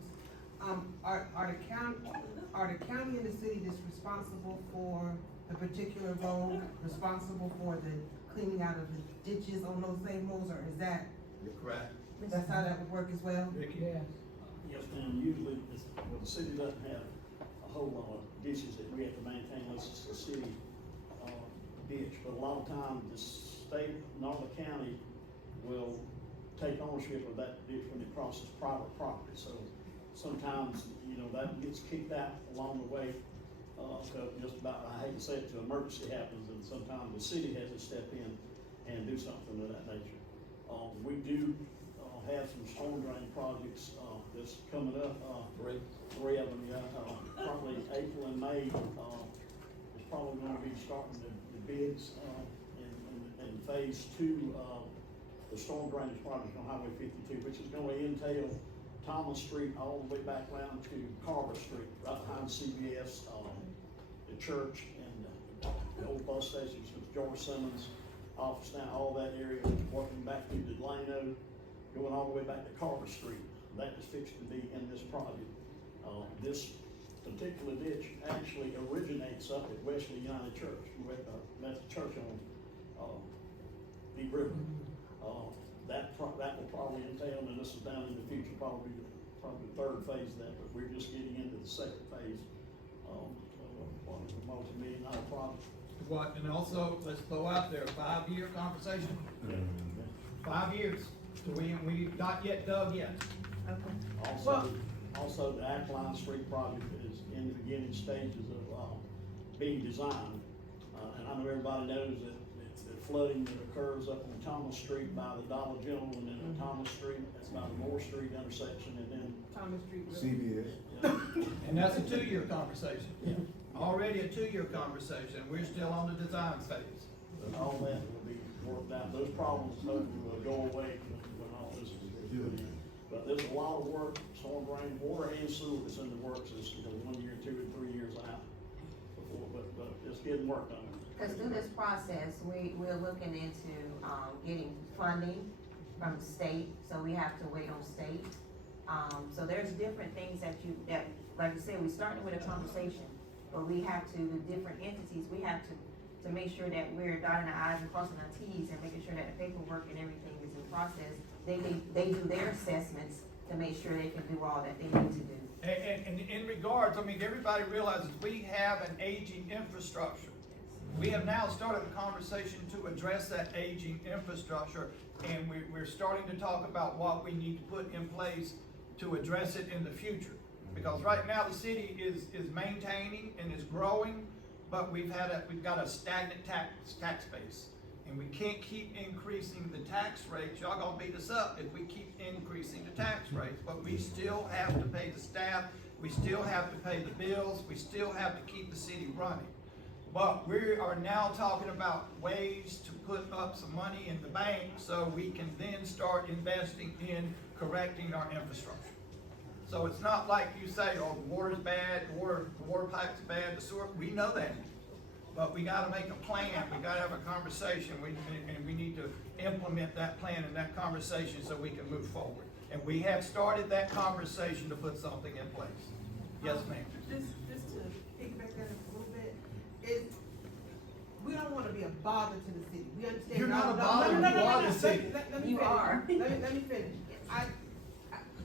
Are the county and the city that's responsible for the particular road, responsible for the cleaning out of the ditches on those same roads, or is that, You're correct. that's how that would work as well? Vicky? Yes. Yes, and usually, well, the city doesn't have a whole lot of ditches that we have to maintain, unless it's a city, ditch, but a lot of times, the state, Norfolk County will take ownership of that ditch when it crosses private property, so sometimes, you know, that gets kicked out along the way, just about, I hate to say it, till emergency happens, and sometimes the city has to step in and do something of that nature. We do, have some storm drain projects, that's coming up, three of them, yeah, probably April and May, is probably gonna be starting the bids, in phase two of the storm drainage project on Highway 52, which is gonna entail Thomas Street all the way back down to Carver Street, right behind CVS, the church, and the old bus stations with George Simmons office now, all that area, working back through Delano, going all the way back to Carver Street. That is fixed to be in this project. This particular ditch actually originates up at Wesley United Church, that's the church on, Deep River. That will probably entail, and this is down in the future, probably the third phase of that, but we're just getting into the second phase, of a multi-million-dollar project. What, and also, let's throw out there, 5-year conversation. 5 years, so we've not yet dug yet. Also, the Ackline Street project is in the beginning stages of, being designed. And I know everybody knows that the flooding that occurs up on Thomas Street by the Dollar General, and then on Thomas Street, that's by the Moore Street intersection, and then. Thomas Street. CVS. And that's a 2-year conversation. Already a 2-year conversation, we're still on the design phase. But all that will be worked out. Those problems hopefully will go away when all this is done. But there's a lot of work, storm drain, water and sewer is in the works, is, 1 year, 2 and 3 years out before, but it's getting work done. Because through this process, we're looking into, getting funding from the state, so we have to wait on state. So there's different things that like I said, we started with a conversation, but we have to, the different entities, we have to make sure that we're dotting our i's and crossing our t's and making sure that the paperwork and everything is in process. They do their assessments to make sure they can do all that they need to do. And in regards, I mean, everybody realizes we have an aging infrastructure. We have now started the conversation to address that aging infrastructure, and we're starting to talk about what we need to put in place to address it in the future. Because right now, the city is maintaining and is growing, but we've got a stagnant tax base. And we can't keep increasing the tax rates. Y'all gonna beat us up if we keep increasing the tax rates, but we still have to pay the staff, we still have to pay the bills, we still have to keep the city running. But we are now talking about ways to put up some money in the bank so we can then start investing in correcting our infrastructure. So it's not like you say, oh, the water's bad, the water pipe's bad, the sewer, we know that. But we gotta make a plan, we gotta have a conversation, and we need to implement that plan and that conversation so we can move forward. And we have started that conversation to put something in place. Yes, ma'am. Just to piggyback that a little bit, we don't wanna be a bother to the city, we understand. You're not a No, bother, no, you are the city. Let me You finish. are. Let me finish.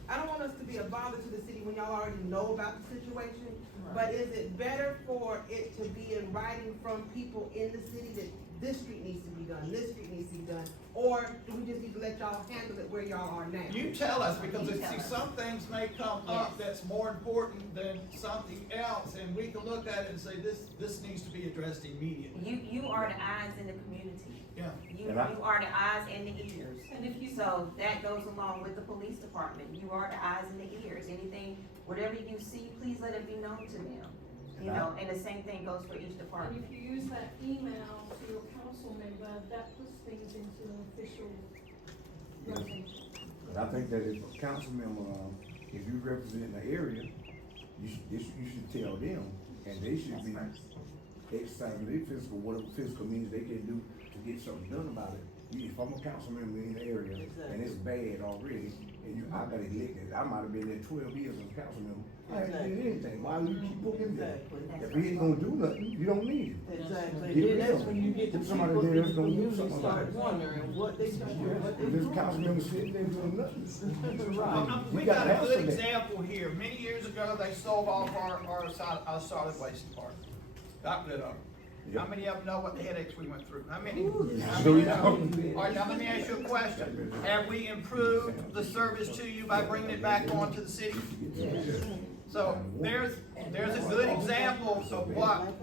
I don't want us to be a bother to the city when y'all already know about the situation. But is it better for it to be in writing from people in the city that this street needs to be done, this street needs to be done? Or do we just need to let y'all handle it where y'all are now? You tell us, because You see, tell us. some things may come up Yes. that's more important than something else, and we can look at it and say, this needs to be addressed immediately. You are the eyes in the community. Yeah. You And I- are the eyes and the ears. And if you, So that goes along with the police department. You are the eyes and the ears. Anything, whatever you see, please let it be known to them. You know, and the same thing goes for each and department. if you use that email to your council member, that puts things into an official rotation. But I think that if a council member, if you represent the area, you should tell them, and they should be exercising their fiscal, whatever fiscal means they can do to get something done about it. If I'm a council member in the area, and it's bad already, and I got elected, I might have been there 12 years as a council member, I ain't did anything, why would you keep putting him there? If he ain't gonna do nothing, you don't need him. Exactly, Get then that's rid of when you get the Put somebody people there in that's the gonna do community something start about it. wondering what they can do, what they If this do. council member sitting there doing nothing. We You got gotta a answer good that. example here. Many years ago, they sold off our solid waste department. Got rid of them. How many of them know what the headaches we went through? How many? How many know? All right, now let me ask you a question. Have we improved the service to you by bringing it back onto the city? So there's a good example of what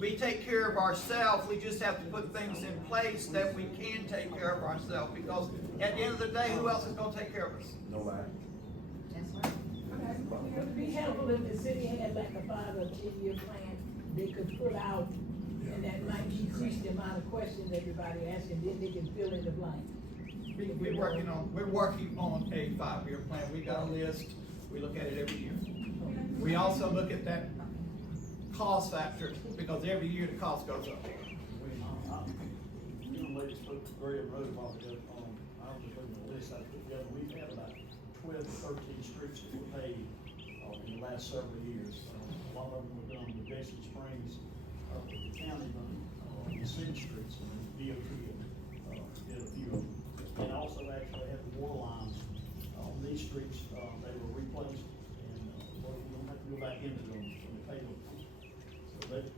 we take care of ourselves. We just have to put things in place that we can take care of ourselves, because at the end of the day, who else is gonna take care of us? Nobody. That's right. It would be helpful if the city had like a 5 or 10-year plan they could put out, and that might decrease the amount of questions everybody asks, and then they can fill in the blank. We're working on a 5-year plan. We got a list. We look at it every year. We also look at that cost factor, because every year the cost goes up. You know, ladies spoke to Graham Road about it, I was just looking at the list I put together, we've had about 12 to 13 streets that were paved, in the last several years. A lot of them were done with Bessie Springs, the county done, the city streets, and DOT, did a few of them. And also actually had the water lines, on these streets, they were replaced, and, well, we don't have to go back into them when they pave them.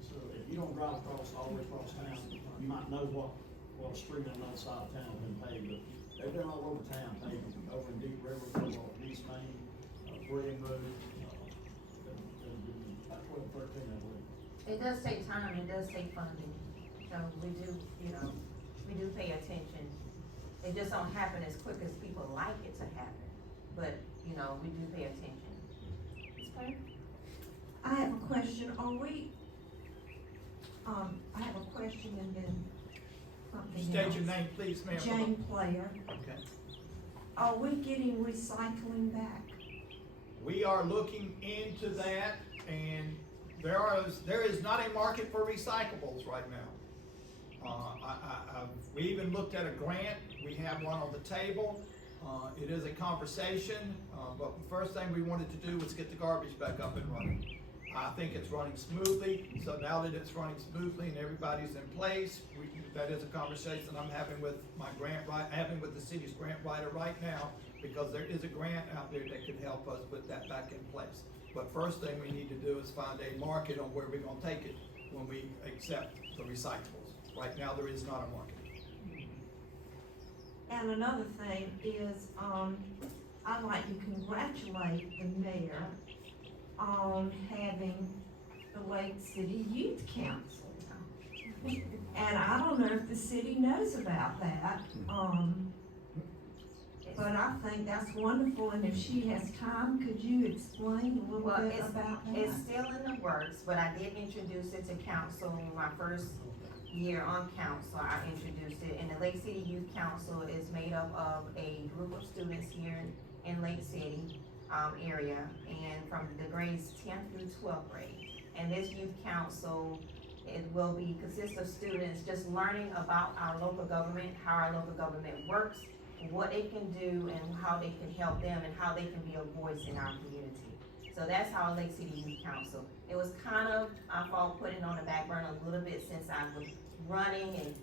So if you don't drive all the way across town, you might know what street on the other side of town has been paved, but they've been all over town paving, over in Deep River, over East Main, Graham Road, about 12, 13, I believe. It does take time, it does take funding, so we do, we do pay attention. It just don't happen as quick as people like it to happen, but, we do pay attention. Ms. Payne? I have a question, I have a question and then something else. State your name, please, ma'am. Jane Player, Okay. are we getting recycling back? We are looking into that, and there is not a market for recyclables right now. We even looked at a grant. We have one on the table. It is a conversation, but the first thing we wanted to do was get the garbage back up and running. I think it's running smoothly, so now that it's running smoothly and everybody's in place, that is a conversation I'm having with having with the city's grant writer right now, because there is a grant out there that could help us put that back in place. But first thing we need to do is find a market on where we're gonna take it when we accept the recyclables. Right now, there is not a market. And another thing is, I'd like to congratulate the mayor on having the Lake City Youth Council. And I don't know if the city knows about that, but I think that's wonderful, and if she has time, could you explain a little Well, bit about that? It's still in the works, but I did introduce it to council my first year on council. I introduced it, and the Lake City Youth Council is made up of a group of students here in Lake City, area, and from the grades 10th through 12th grade. And this youth council, it will consist of students just learning about our local government, how our local government works, what it can do, and how they can help them, and how they can be a voice in our community. So that's how Lake City Youth Council. It was kind of, I thought, putting on the back burner a little bit since I was running and,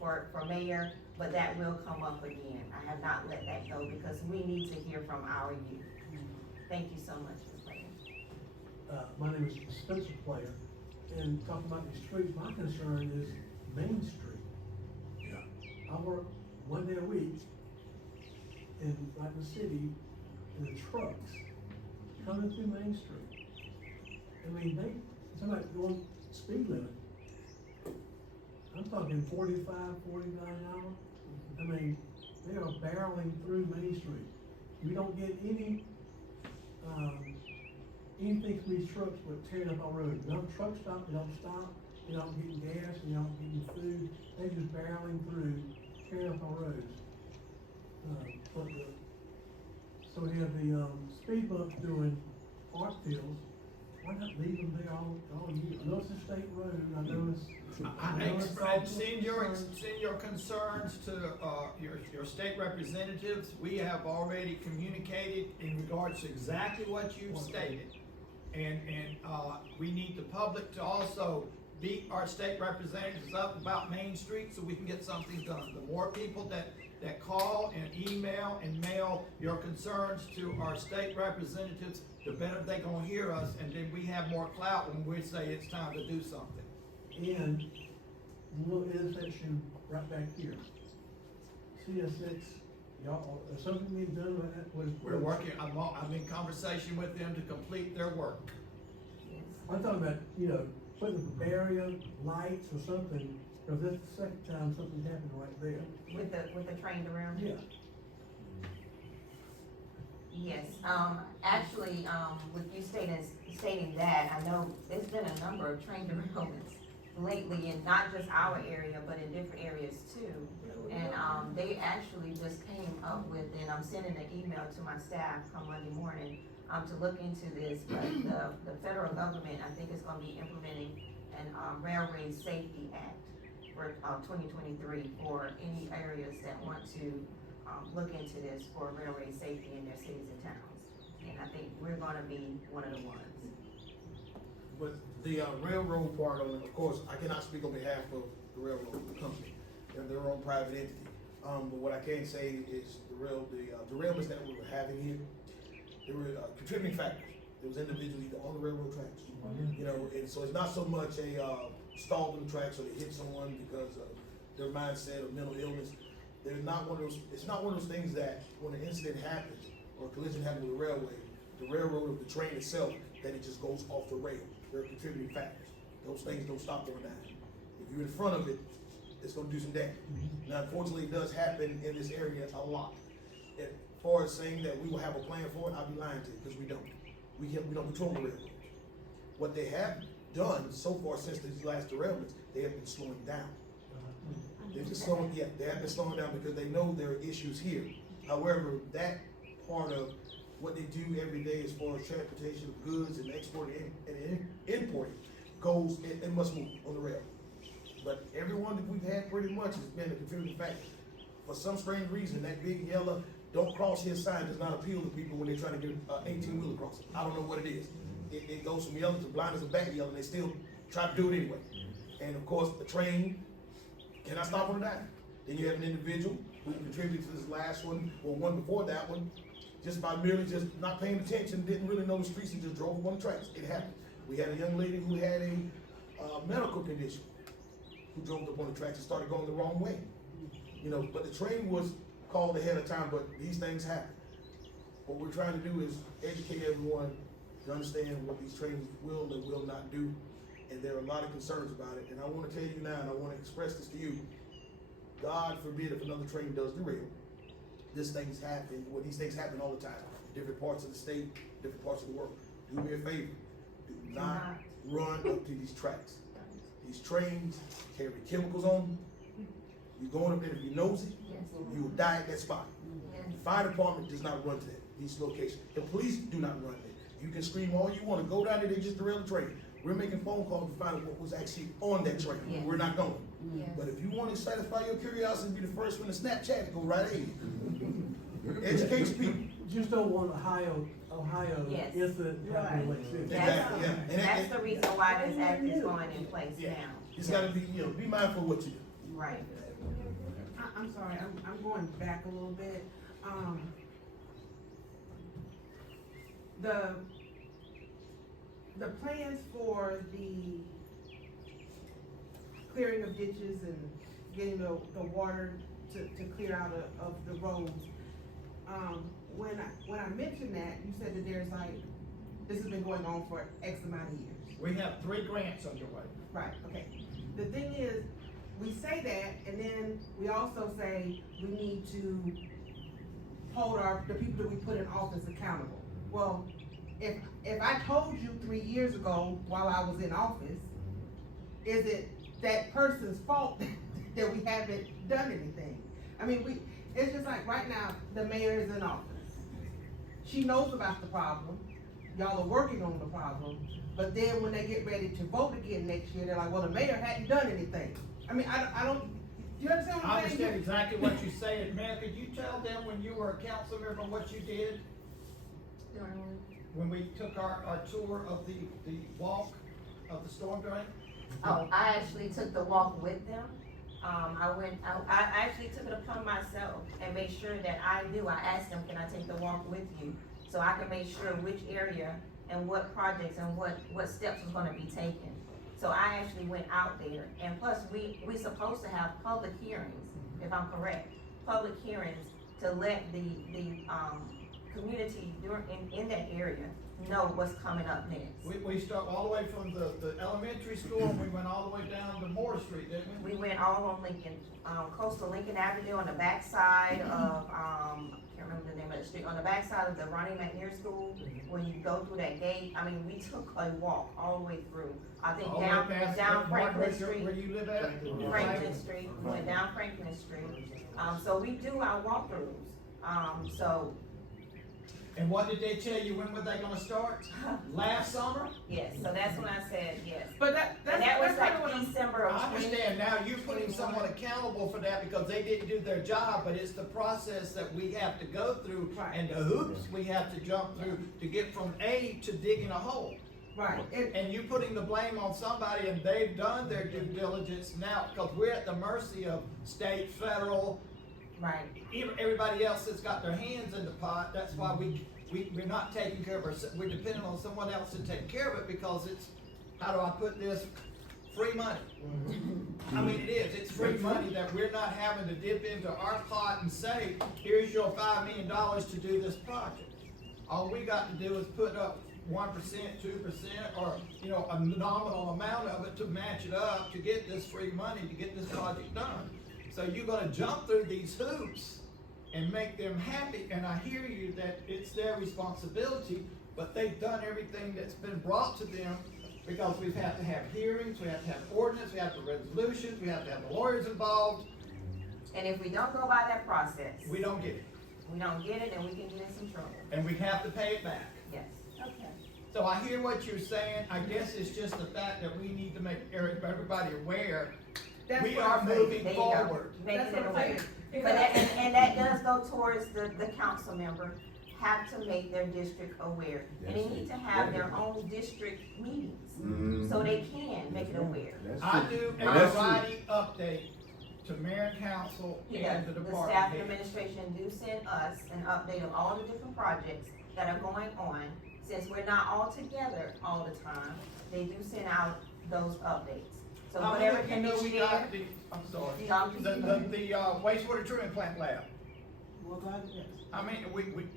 for mayor, but that will come up again. I have not let that go, because we need to hear from our youth. Thank you so much, Ms. Payne. My name is Spencer Player, and talking about these streets, my concern is Main Street. Yeah. I work one day a week in, like the city, in the trucks, coming through Main Street. I mean, somebody going speed limit. I'm talking 45, 49 an hour. I mean, they are barreling through Main Street. We don't get anything from these trucks but tearing up our road. No truck stop, they don't stop, they don't getting gas, they don't getting food, they just barreling through, tearing up our roads. So we have the, speed bumps doing park fields, why not leave them there all year? I know it's a state road, I know it's. Send your concerns to, your state representatives. We have already communicated in regards to exactly what you've stated. And we need the public to also beat our state representatives up about Main Street so we can get something done. The more people that call and email and mail your concerns to our state representatives, the better they gonna hear us, and then we have more clout when we say it's time to do something. And the little intersection right back here. CS6, y'all, is something being done with that? We're working, I'm in conversation with them to complete their work. I'm talking about, putting a barrier, lights or something, because that's the second time something happened right there. With the train around? Yeah. Yes, actually, with you stating that, I know there's been a number of train derailments lately in not just our area, but in different areas too. And, they actually just came up with, and I'm sending an email to my staff come Monday morning, to look into this, but the federal government, I think is gonna be implementing an, Railway Safety Act for, 2023 for any areas that want to, look into this for railway safety in their cities and towns. And I think we're gonna be one of the ones. But the railroad part of it, of course, I cannot speak on behalf of the railroad company. They're their own private entity. But what I can say is the derailments that we were having here, there were contributing factors. There was individuals either on the railroad tracks, and so it's not so much a stalled in the tracks or they hit someone because of their mindset or mental illness. They're not one of those. It's not one of those things that when an incident happens or a collision happens with a railway, the railroad or the train itself, that it just goes off the rail. There are contributing factors. Those things don't stop going down. If you're in front of it, it's going to do some damage. Now, unfortunately, it does happen in this area a lot. As far as saying that we will have a plan for it, I'd be lying to you because we don't. We don't control the railroad. What they have done so far since these last derailments, they have been slowing down. They've been slowing, they have been slowing down because they know there are issues here. However, that part of what they do every day as far as transportation of goods and exporting and importing goes, it must move on the rail. But everyone that we've had pretty much has been a contributing factor. For some strange reason, that big yellow "Don't cross here" sign does not appeal to people when they're trying to get 18-wheeler across it. I don't know what it is. It goes from yellow to blind as a bat yellow, and they still try to do it anyway. And of course, the train cannot stop on a dime. Then you have an individual who contributed to this last one, or one before that one, just by merely just not paying attention, didn't really know the streets and just drove on the tracks. It happened. We had a young lady who had a medical condition who drove up on the tracks and started going the wrong way. But the train was called ahead of time, but these things happen. What we're trying to do is educate everyone to understand what these trains will and will not do. And there are a lot of concerns about it. And I want to tell you now, and I want to express this to you, God forbid if another train does derail. These things happen all the time. Different parts of the state, different parts of the world. Do me a favor. Do not run up to these tracks. These trains carry chemicals on them. You're going up there, if you're nosy, you will die at that spot. The fire department does not run to these locations. The police do not run there. You can scream all you want to. Go down there, they just derailed the train. We're making phone calls to find out what was actually on that train. Yes. We're not going. Yes. But if you want to satisfy your curiosity and be the first one to Snapchat, go right ahead. Educate people. Just don't want Ohio Yes. incident happening in Lake City. Exactly, yeah. And That's the reason why this act is going in place Yeah. now. It's got to be, be mindful of what you do. Right. I'm sorry, I'm going back a little bit. the plans for the clearing of ditches and getting the water to clear out of the roads, when I mentioned that, you said that there's like, this has been going on for X amount of years. We have 3 grants underway. Right, okay. The thing is, we say that, and then we also say we need to hold the people that we put in office accountable. Well, if I told you 3 years ago while I was in office, is it that person's fault that we haven't done anything? I mean, it's just like right now, the mayor is in office. She knows about the problem, y'all are working on the problem, but then when they get ready to vote again next year, they're like, well, the mayor hadn't done anything. I mean, I don't, do you understand what I I'm saying? understand exactly what you're saying, man. Could you tell them when you were a council member what you did? When we took our tour of the walk of the storm drain? Oh, I actually took the walk with them. I actually took it upon myself and made sure that I knew. I asked them, can I take the walk with you? So I can make sure which area and what projects and what steps was gonna be taken. So I actually went out there, and plus we supposed to have public hearings, if I'm correct, public hearings to let the community in that area know what's coming up next. We start all the way from the elementary school, and we went all the way down to Moore Street, didn't we? We went all on Lincoln, coastal Lincoln Avenue on the backside of, I can't remember the name of the street, on the backside of the Ronnie McNair School. When you go through that gate, I mean, we took a walk all the way through. I think All the way past down Franklin Margaret, Street. where you live at? Franklin Street, we went down Franklin Street. So we do our walkthroughs, so. And what did they tell you, when were they gonna start? Last summer? Yes, so that's when I said yes. But And that was like December of I understand, now you're putting someone accountable for that because they didn't do their job, but it's the process that we have to go through and the hoops we have to jump through to get from A to digging a hole. Right. And you putting the blame on somebody, and they've done their due diligence now, because we're at the mercy of state, federal, right, everybody else that's got their hands in the pot. That's why we're not taking care of ourselves. We're depending on someone else to take care of it, because it's, how do I put this, free money. I mean, it is, it's free money that we're not having to dip into our pot and say, here's your $5 million to do this project. All we got to do is put up 1%, 2%, or, you know, a nominal amount of it to match it up to get this free money, to get this project done. So you're gonna jump through these hoops and make them happy, and I hear you that it's their responsibility, but they've done everything that's been brought to them, because we've had to have hearings, we have to have ordinance, we have to have resolutions, we have to have the lawyers involved. And if we don't go by that process, We don't get it, we don't get it, and we can get in some trouble. and we have to pay it back. Yes. Okay. So I hear what you're saying. I guess it's just the fact that we need to make everybody aware. That's We what are I'm saying. moving There you go. forward. Making That's it what I'm aware. saying. But that, and that does go towards the council member have to make their district aware. And they need to have their own district meetings, so they can make it aware. I do a That's true. Friday update to mayor and council Yeah, and the the department staff and head. administration do send us an update of all the different projects that are going on. Since we're not all together all the time, they do send out those updates. So How whatever many can be people we shared. got? I'm sorry. The Wastewater treatment plant lab. Well, that, yes. I mean,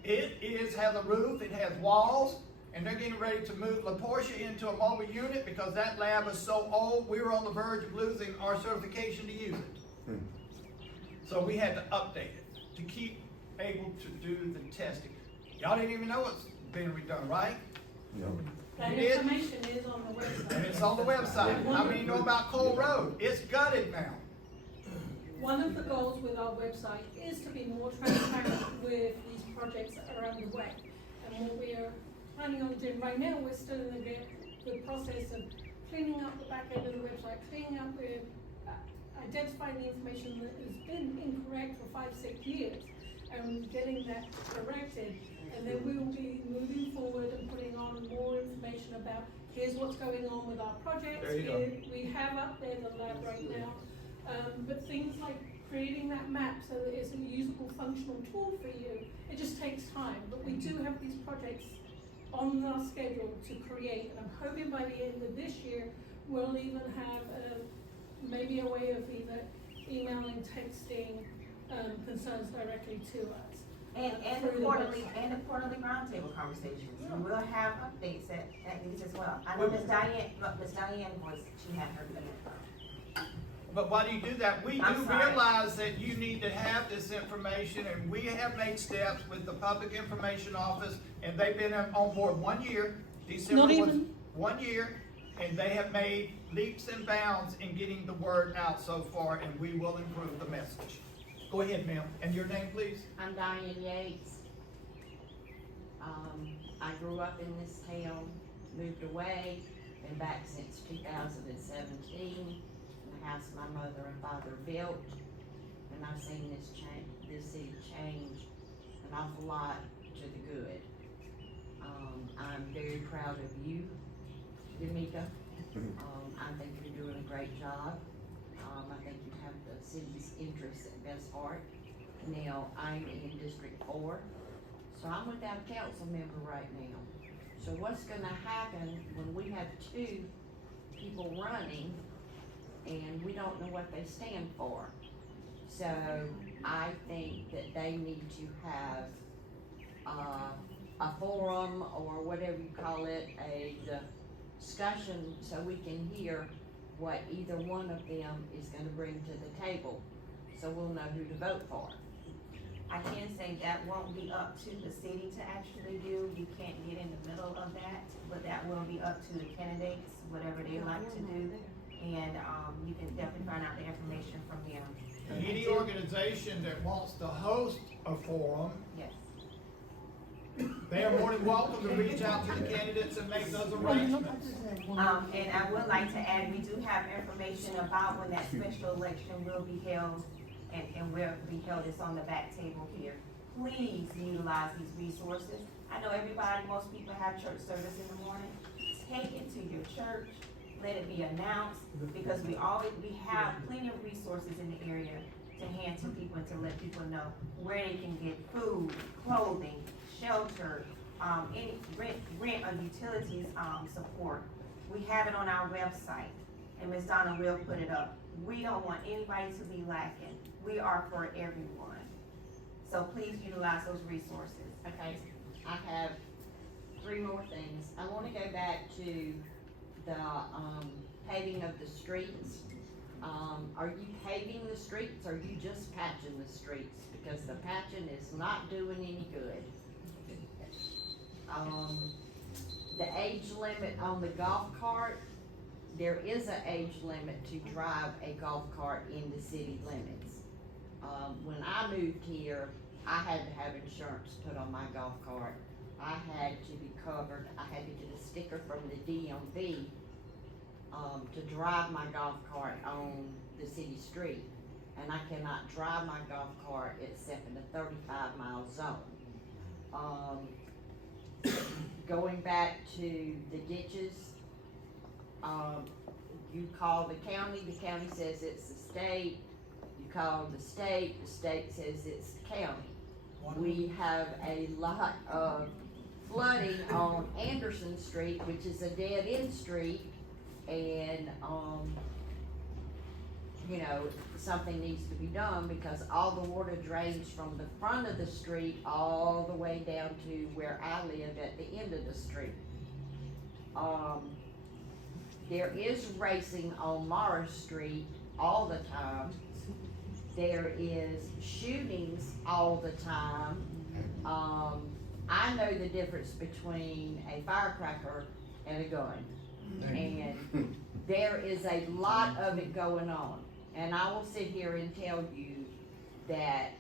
it has a roof, it has walls, and they're getting ready to move La Portia into a mobile unit because that lab is so old, we were on the verge of losing our certification to use it. So we had to update it to keep able to do the testing. Y'all didn't even know it's being redone, right? That You did? information is on the website. And it's on the website. How many know about Cole Road? It's gutted now. One of the goals with our website is to be more transparent with these projects that are underway. And what we are planning on doing right now, we're still in the process of cleaning up the back end of the website, cleaning up with, identifying the information that has been incorrect for 5-6 years, and getting that corrected. And then we will be moving forward and putting on more information about, here's what's going on with our projects. There you go. We have up there the lab right now. But things like creating that map so that it's a usable, functional tool for you, it just takes time. But we do have these projects on our schedule to create, and I'm hoping by the end of this year, we'll even have, maybe a way of either emailing, texting, concerns directly to us. And through the the quarterly, website. and the quarterly roundtable conversations, Yeah. and we'll have updates at these as well. I know Ms. Diane she had her hand up. But while you do that, we do I'm sorry. realize that you need to have this information, and we have made steps with the Public Information Office, and they've been on board 1 year. December Not was even. 1 year, and they have made leaps and bounds in getting the word out so far, and we will improve the message. Go ahead, ma'am, and your name, please? I'm Diane Yates. I grew up in this town, moved away, been back since 2017. The house my mother and father built, and I've seen this city change an awful lot to the good. I'm very proud of you, D'Amica. I think you're doing a great job. I think you have the city's interests at best heart. Now, I'm in District 4, so I'm without a council member right now. So what's gonna happen when we have two people running and we don't know what they stand for? So I think that they need to have, a forum or whatever you call it, a discussion so we can hear what either one of them is gonna bring to the table, so we'll know who to vote for. I can say that won't be up to the city to actually do, you can't get in the middle of that, but that will be up to the candidates, whatever they like to do. And, you can definitely find out the information from them. Any organization that wants to host a forum, Yes. they are more than welcome to reach out to the candidates and make those arrangements. And I would like to add, we do have information about when that special election will be held and where it will be held. It's on the back table here. Please utilize these resources. I know everybody, most people have church service in the morning. Take it to your church, let it be announced, because we have plenty of resources in the area to hand to people and to let people know where they can get food, clothing, shelter, any rent or utilities, support. We have it on our website, and Ms. Donna will put it up. We don't want anybody to be lacking. We are for everyone. So please utilize those resources. Okay, I have 3 more things. I wanna go back to the, paving of the streets. Are you paving the streets, or are you just patching the streets? Because the patching is not doing any good. The age limit on the golf cart, there is an age limit to drive a golf cart in the city limits. When I moved here, I had to have insurance put on my golf cart. I had to be covered, I had to get a sticker from the DMV, to drive my golf cart on the city street. And I cannot drive my golf cart except in a 35-mile zone. Going back to the ditches, you call the county says it's the state. You call the state says it's the county. We have a lot of flooding on Anderson Street, which is a dead-end street, and, you know, something needs to be done because all the water drains from the front of the street all the way down to where I live at the end of the street. There is racing on Morris Street all the time. There is shootings all the time. I know the difference between a firecracker and a gun. And there is a lot of it going on. And I will sit here and tell you that,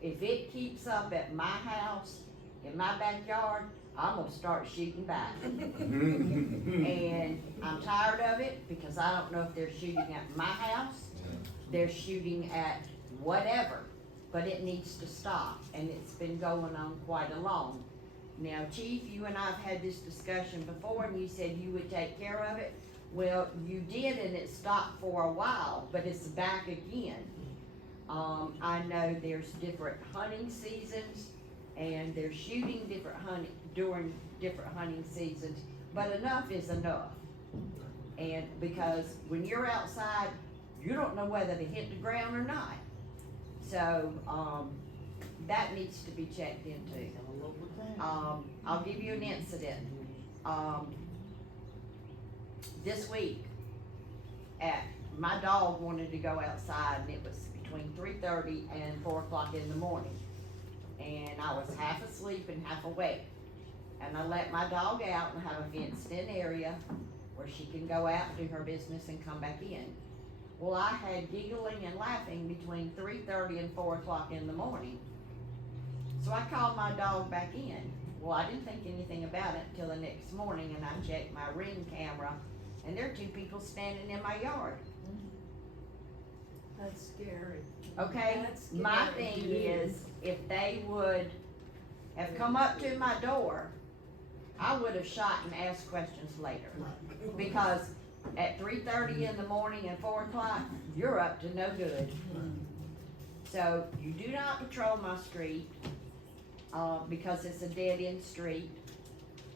if it keeps up at my house, in my backyard, I'm gonna start shooting back. And I'm tired of it because I don't know if they're shooting at my house, they're shooting at whatever, but it needs to stop, and it's been going on quite a long. Now, Chief, you and I have had this discussion before, and you said you would take care of it. Well, you did, and it stopped for a while, but it's back again. I know there's different hunting seasons, and they're shooting during different hunting seasons, but enough is enough. And because when you're outside, you don't know whether to hit the ground or not. So, that needs to be checked into. I'll give you an incident. This week, my dog wanted to go outside, and it was between 3:30 and 4 o'clock in the morning. And I was half asleep and half awake. And I let my dog out and have a fenced-in area where she can go out and do her business and come back in. Well, I had giggling and laughing between 3:30 and 4 o'clock in the morning. So I called my dog back in. Well, I didn't think anything about it until the next morning, and I checked my Ring camera, and there are 2 people standing in my yard. That's scary. Okay, That's my scary. thing is, if they would have come up to my door, I would have shot and asked questions later. Because at 3:30 in the morning and 4 o'clock, you're up to no good. So you do not patrol my street, because it's a dead-end street.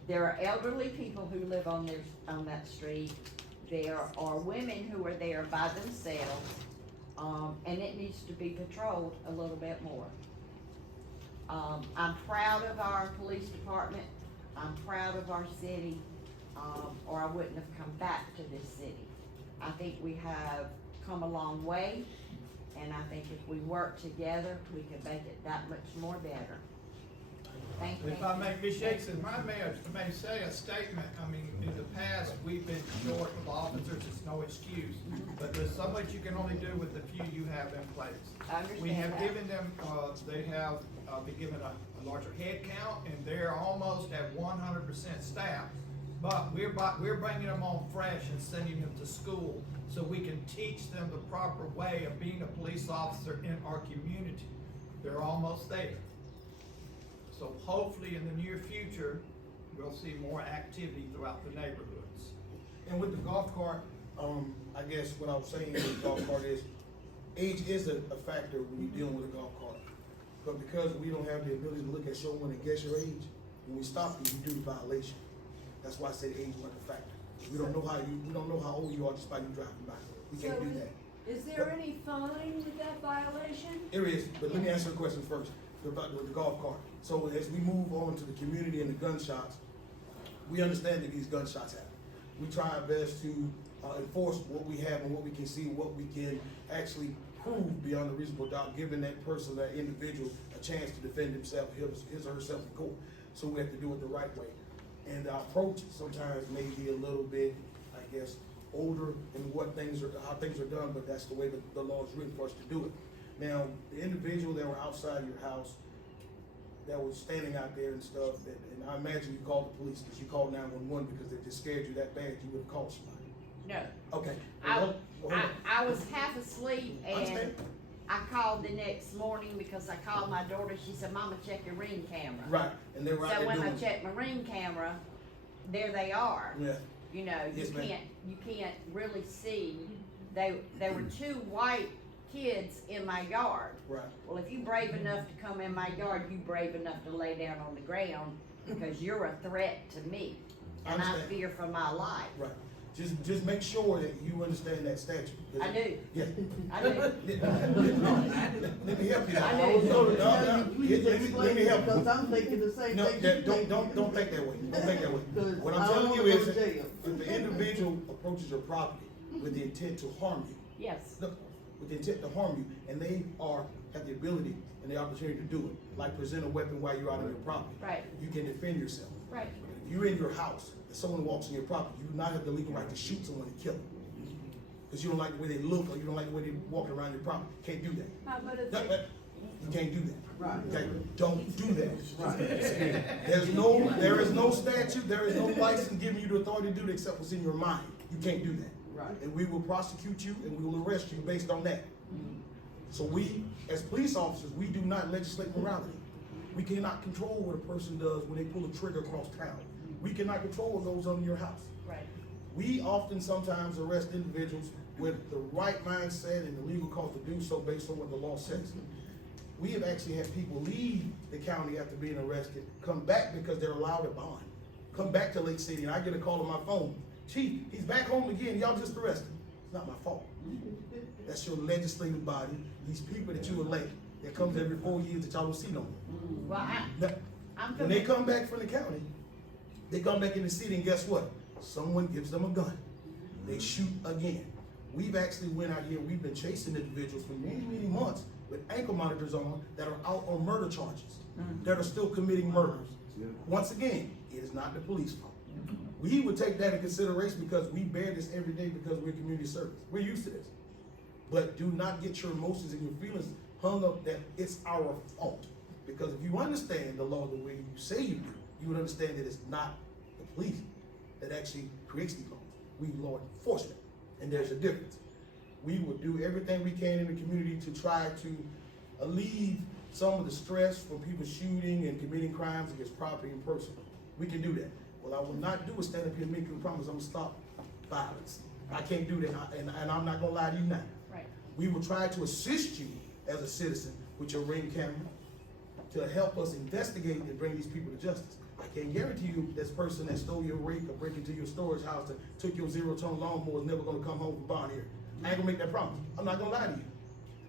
There are elderly people who live on that street. There are women who are there by themselves, and it needs to be patrolled a little bit more. I'm proud of our police department. I'm proud of our city, or I wouldn't have come back to this city. I think we have come a long way, and I think if we work together, we can make it that much more better. Thank you. If I may, Ms. Jackson, I may say a statement. I mean, in the past, we've been short of officers, it's no excuse. But there's so much you can only do with the few you have in place. I understand We have that. given them, they have, been given a larger head count, and they're almost at 100% staff. But we're bringing them on fresh and sending them to school, so we can teach them the proper way of being a police officer in our community. They're almost there. So hopefully in the near future, we'll see more activity throughout the neighborhoods. And with the golf cart, I guess what I was saying with the golf cart is, age is a factor when you're dealing with a golf cart. But because we don't have the ability to look at someone and guess your age, when we stop you, you do the violation. That's why I say age wasn't a factor. We don't know how old you are just by you driving by. We can't do that. Is there any fine with that violation? There is, but let me answer the question first, about the golf cart. So as we move on to the community and the gunshots, we understand that these gunshots happen. We try our best to enforce what we have and what we can see, what we can actually prove beyond a reasonable doubt, giving that person, that individual, a chance to defend himself, his or herself in court. So we have to do it the right way. And our approach sometimes may be a little bit, I guess, older in how things are done, but that's the way the law is written for us to do it. Now, the individual that were outside your house, that was standing out there and stuff, and I imagine you called the police, because you called 911 because they just scared you that bad, you would have called somebody. No. Okay. I was half asleep, and Understand? I called the next morning because I called my daughter. She said, "Mama, check your Ring camera." Right, and they were out So there when I doing it. checked my Ring camera, there they are. Yeah. You know, Yes, ma'am. you can't really see. There were 2 white kids in my yard. Right. Well, if you brave enough to come in my yard, you brave enough to lay down on the ground, because you're a threat to me, and I Understand. fear for my life. Right. Just make sure that you understand that statute. I do. Yeah. I do. Let me help you. I out. know. I was gonna No, tell no, you, please let me explain help it, you. because I'm thinking the same No, thing. that, you don't think. think that way. Don't think that way. 'Cause What I I'm don't telling you wanna is go to that jail. if the individual approaches your property with the intent to harm you, Yes. look, with the intent to harm you, and they have the ability and the opportunity to do it, like present a weapon while you're out on your property. Right. You can defend yourself. Right. If you're in your house and someone walks in your property, you do not have the legal right to shoot someone and kill them. Because you don't like the way they look, or you don't like the way they walk around your property. Can't do that. How about if That- they, that- You can't do that. Right. Okay, don't do that. There is no statute, there is no license giving you the authority to do that except what's in your mind. You can't do that. Right. And we will prosecute you and we will arrest you based on that. So we, as police officers, we do not legislate morality. We cannot control what a person does when they pull a trigger across town. We cannot control what goes on in your house. Right. We often sometimes arrest individuals with the right mindset and the legal cause to do so based on what the law says. We have actually had people leave the county after being arrested, come back because they're allowed a bond. Come back to Lake City, and I get a call on my phone, Chief, he's back home again, y'all just arrested him. It's not my fault. That's your legislative body, these people that you elect, that comes every 4 years that y'all don't see no more. Well, I'm When they come back from the county, they come back in the city, and guess what? Someone gives them a gun. They shoot again. We've actually went out here, we've been chasing individuals for many, many months with ankle monitors on that are out on murder charges, that are still committing murders. Once again, it is not the police fault. We would take that in consideration because we bear this every day because we're community service. We're used to this. But do not get your emotions and your feelings hung up that it's our fault. Because if you understand the law the way you say you do, you would understand that it's not the police that actually creates these laws. We law enforcement, and there's a difference. We will do everything we can in the community to try to alleviate some of the stress from people shooting and committing crimes against property and person. We can do that. What I will not do is stand up here and make you a promise I'm gonna stop violence. I can't do that, and I'm not gonna lie to you now. Right. We will try to assist you as a citizen with your Ring camera to help us investigate and bring these people to justice. I can't guarantee you this person that stole your rake or break into your storage house and took your zero-turn lawnmower is never gonna come home from bond here. I ain't gonna make that promise. I'm not gonna lie to you.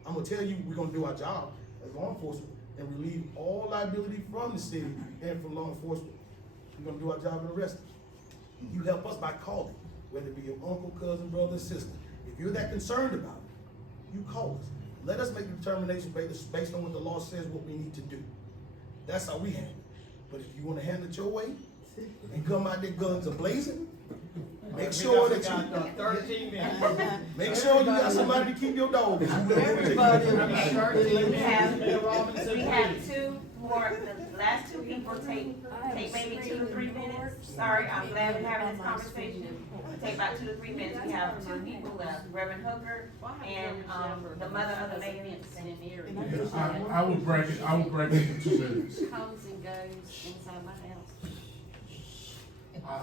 I'm gonna tell you we're gonna do our job as law enforcement and relieve all liability from the city and from law enforcement. We're gonna do our job and arrest them. You help us by calling, whether it be your uncle, cousin, brother, sister. If you're that concerned about it, you call us. Let us make a determination based on what the law says, what we need to do. That's how we handle it. But if you wanna handle it your way and come out there guns a-blazing, make sure that you 13 minutes. make sure you got somebody to keep your dog. Everybody will be We have two more, the last two people take maybe 2 to 3 minutes. Sorry, I'm glad we're having this conversation. Take about 2 to 3 minutes. We have 2 people left, Reverend Hooker and, the mother of the baby. I will break it into 2 minutes. Comes and goes inside my house.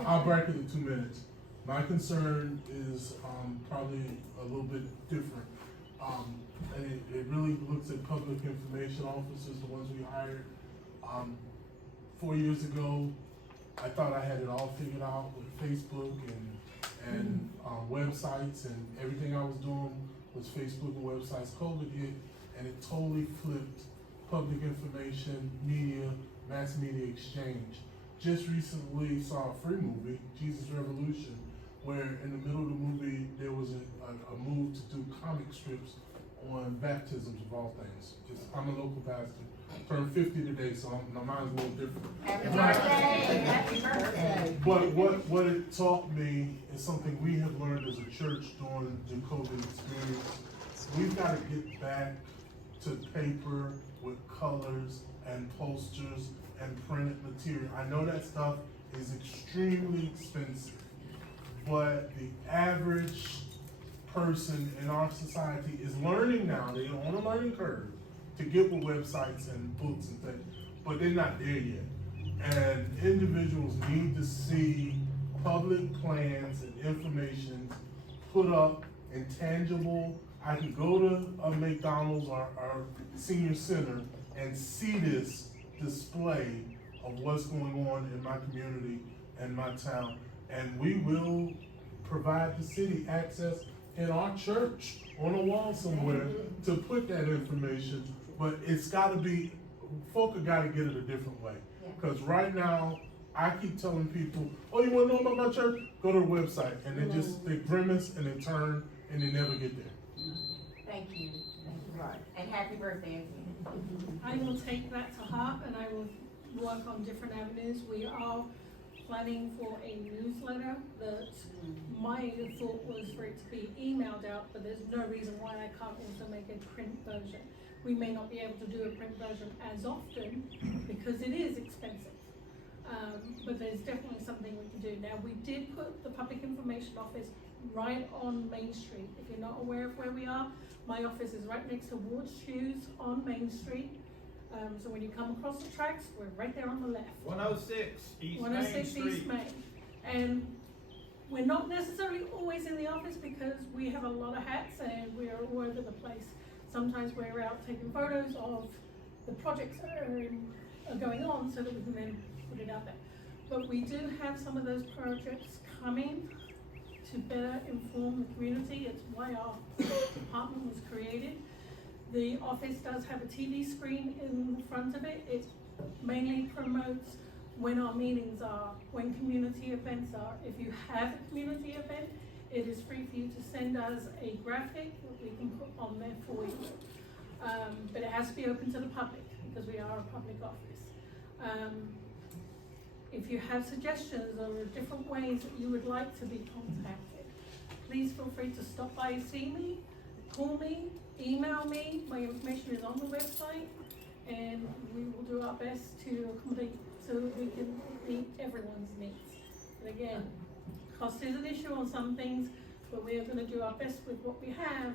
I'll break it in 2 minutes. My concern is, probably a little bit different. And it really looks at public information officers, the ones we hired. 4 years ago, I thought I had it all figured out with Facebook and websites, and everything I was doing was Facebook and websites. COVID hit, and it totally flipped public information, media, mass media exchange. Just recently saw a free movie, Jesus Revolution, where in the middle of the movie, there was a move to do comic strips on baptisms of all things. I'm a local pastor, turned 50 today, so mine's a little different. Happy birthday, happy birthday. But what it taught me is something we have learned as a church during the COVID experience. We've got to get back to paper with colors and posters and printed material. I know that stuff is extremely expensive, but the average person in our society is learning now, they're on a learning curve to get with websites and books and things, but they're not there yet. And individuals need to see public plans and information put up in tangible. I can go to a McDonald's or senior center and see this display of what's going on in my community and my town. And we will provide the city access in our church on a wall somewhere to put that information. But it's gotta be, folk have gotta get it a different way. Cause right now, I keep telling people, oh, you wanna know about my church? Go to the website. And they grimace and they turn and they never get there. Thank you. Right. And happy birthday again. I will take that to heart and I will work on different avenues. We are planning for a newsletter that my thought was for it to be emailed out, but there's no reason why I can't also make a print version. We may not be able to do a print version as often because it is expensive. But there's definitely something we can do. Now, we did put the Public Information Office right on Main Street. If you're not aware of where we are, my office is right next to Ward Shoes on Main Street. So when you come across the tracks, we're right there on the left. 106 East Main 106 Street. East Main. And we're not necessarily always in the office because we have a lot of hats and we're all over the place. Sometimes we're out taking photos of the projects are going on so that we can then put it out there. But we do have some of those projects coming to better inform the community. It's why our department was created. The office does have a TV screen in the front of it. It mainly promotes when our meetings are, when community events are. If you have a community event, it is free for you to send us a graphic that we can put on there for you. But it has to be open to the public because we are a public office. If you have suggestions or different ways that you would like to be contacted, please feel free to stop by and see me, call me, email me. My information is on the website, and we will do our best to accommodate so that we can meet everyone's needs. And again, cost is an issue on some things, but we are going to do our best with what we have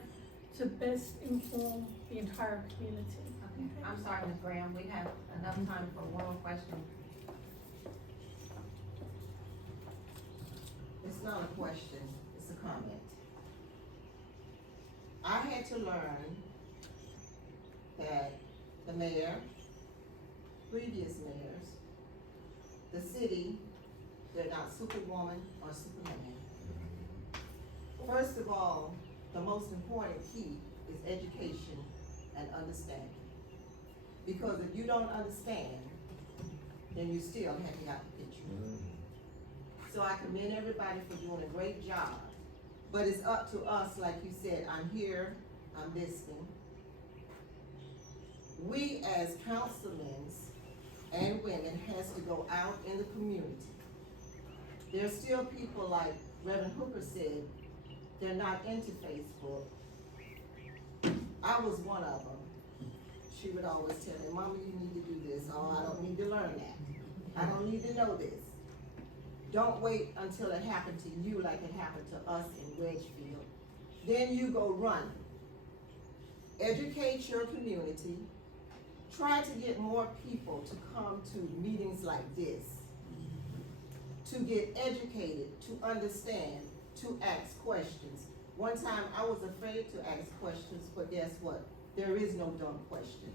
to best inform the entire community. Okay. I'm sorry, Ms. Graham, we have enough time for one more question. It's not a question, it's a comment. I had to learn that the mayor, previous mayors, the city, they're not superwoman or superman. First of all, the most important key is education and understanding. Because if you don't understand, then you still have to have the picture. So I commend everybody for doing a great job. But it's up to us, like you said, I'm here, I'm listening. We as councilmen and women has to go out in the community. There's still people like Reverend Hooker said, they're not into Facebook. I was one of them. She would always tell me, Mama, you need to do this. Oh, I don't need to learn that. I don't need to know this. Don't wait until it happened to you like it happened to us in Wedgefield. Then you go run. Educate your community. Try to get more people to come to meetings like this. To get educated, to understand, to ask questions. One time I was afraid to ask questions, but guess what? There is no dumb question.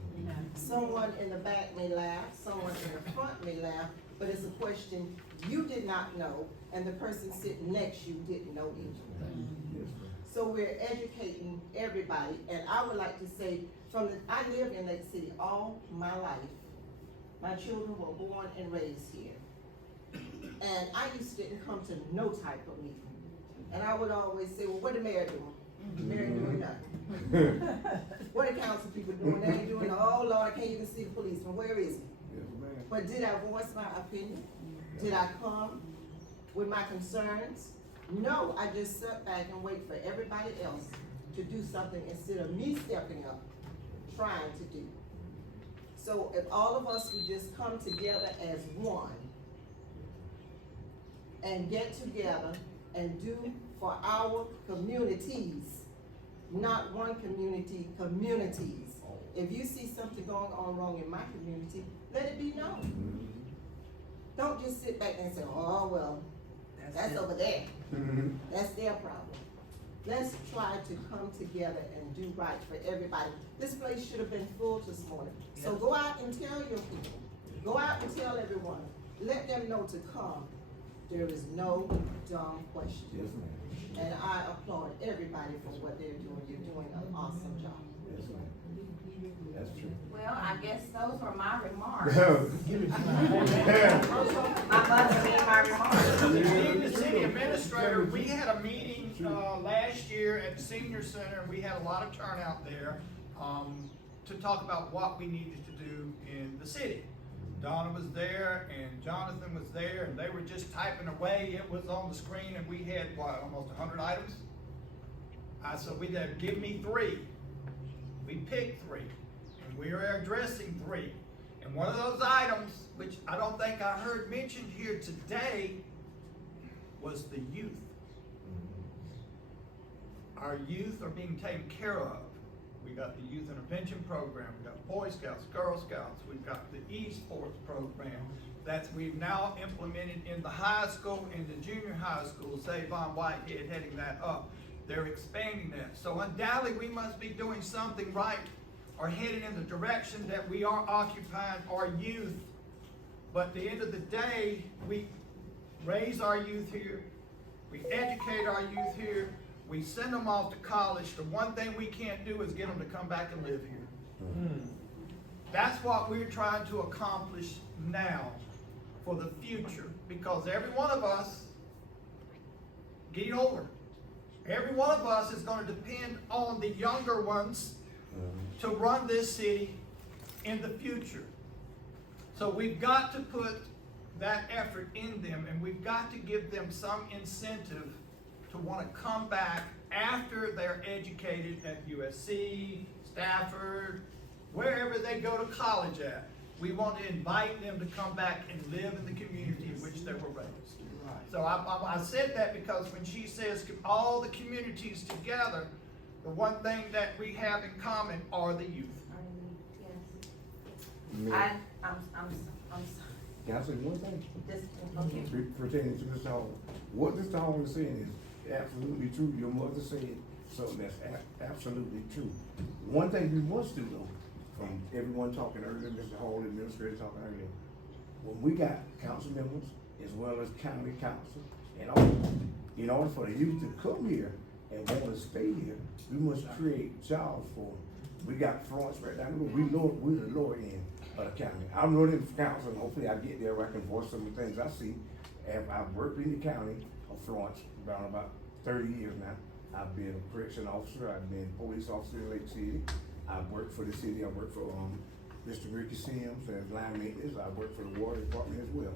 Someone in the back may laugh, someone in the front may laugh, but it's a question you did not know, and the person sitting next to you didn't know either. So we're educating everybody, and I would like to say, I lived in Lake City all my life. My children were born and raised here. And I used to didn't come to no type of meeting. And I would always say, well, what the mayor doing? The mayor doing nothing. What the council people doing? They ain't doing, oh Lord, I can't even see the policeman. Where is he? But did I voice my opinion? Did I come with my concerns? No, I just sat back and wait for everybody else to do something instead of me stepping up, trying to do. So if all of us would just come together as one and get together and do for our communities, not one community, communities. If you see something going on wrong in my community, let it be known. Don't just sit back and say, oh, well, that's over there. That's their problem. Let's try to come together and do right for everybody. This place should have been full this morning. So go out and tell your people. Go out and tell everyone. Let them know to come. There is no dumb questions. And I applaud everybody for what they're doing. You're doing an awesome job. Yes, ma'am. That's true. Well, I guess those were my remarks. My mother made my remarks. Being the city administrator, we had a meeting last year at the senior center. We had a lot of turnout there to talk about what we needed to do in the city. Donna was there and Jonathan was there, and they were just typing away. It was on the screen, and we had, what, almost 100 items? I said, we said, give me 3. We picked 3, and we are addressing 3. And one of those items, which I don't think I heard mentioned here today, was the youth. Our youth are being taken care of. We got the youth intervention program, we got Boy Scouts, Girl Scouts, we've got the esports program that we've now implemented in the high school and the junior high school. Savon Whitehead heading that up. They're expanding that. So undoubtedly we must be doing something right are headed in the direction that we are occupying our youth. But at the end of the day, we raise our youth here, we educate our youth here, we send them off to college. The one thing we can't do is get them to come back and live here. That's what we're trying to accomplish now for the future, because every one of us, getting older, every one of us is going to depend on the younger ones to run this city in the future. So we've got to put that effort in them, and we've got to give them some incentive to want to come back after they're educated at USC, Stafford, wherever they go to college at. We want to invite them to come back and live in the community in which they were raised. So I said that because when she says all the communities together, the one thing that we have in common are the youth. I'm sorry. Can I say one thing? Just, okay. Pertaining to Mr. Hall. What Mr. Hall is saying is absolutely true. Your mother said something that's absolutely true. One thing we must do though, from everyone talking earlier, Mr. Hall, the administrator talking earlier, when we got council members as well as county council and all, in order for the youth to come here and want to stay here, we must create jobs for them. We got Florence right down the road. We're the lower end of the county. I'm running for council, and hopefully I get there where I can voice some of the things I see. And I've worked in the county of Florence around about 30 years now. I've been a correction officer. I've been a police officer in Lake City. I've worked for the city. I worked for Mr. Ricky Sims as line maintenance. I worked for the water department as well.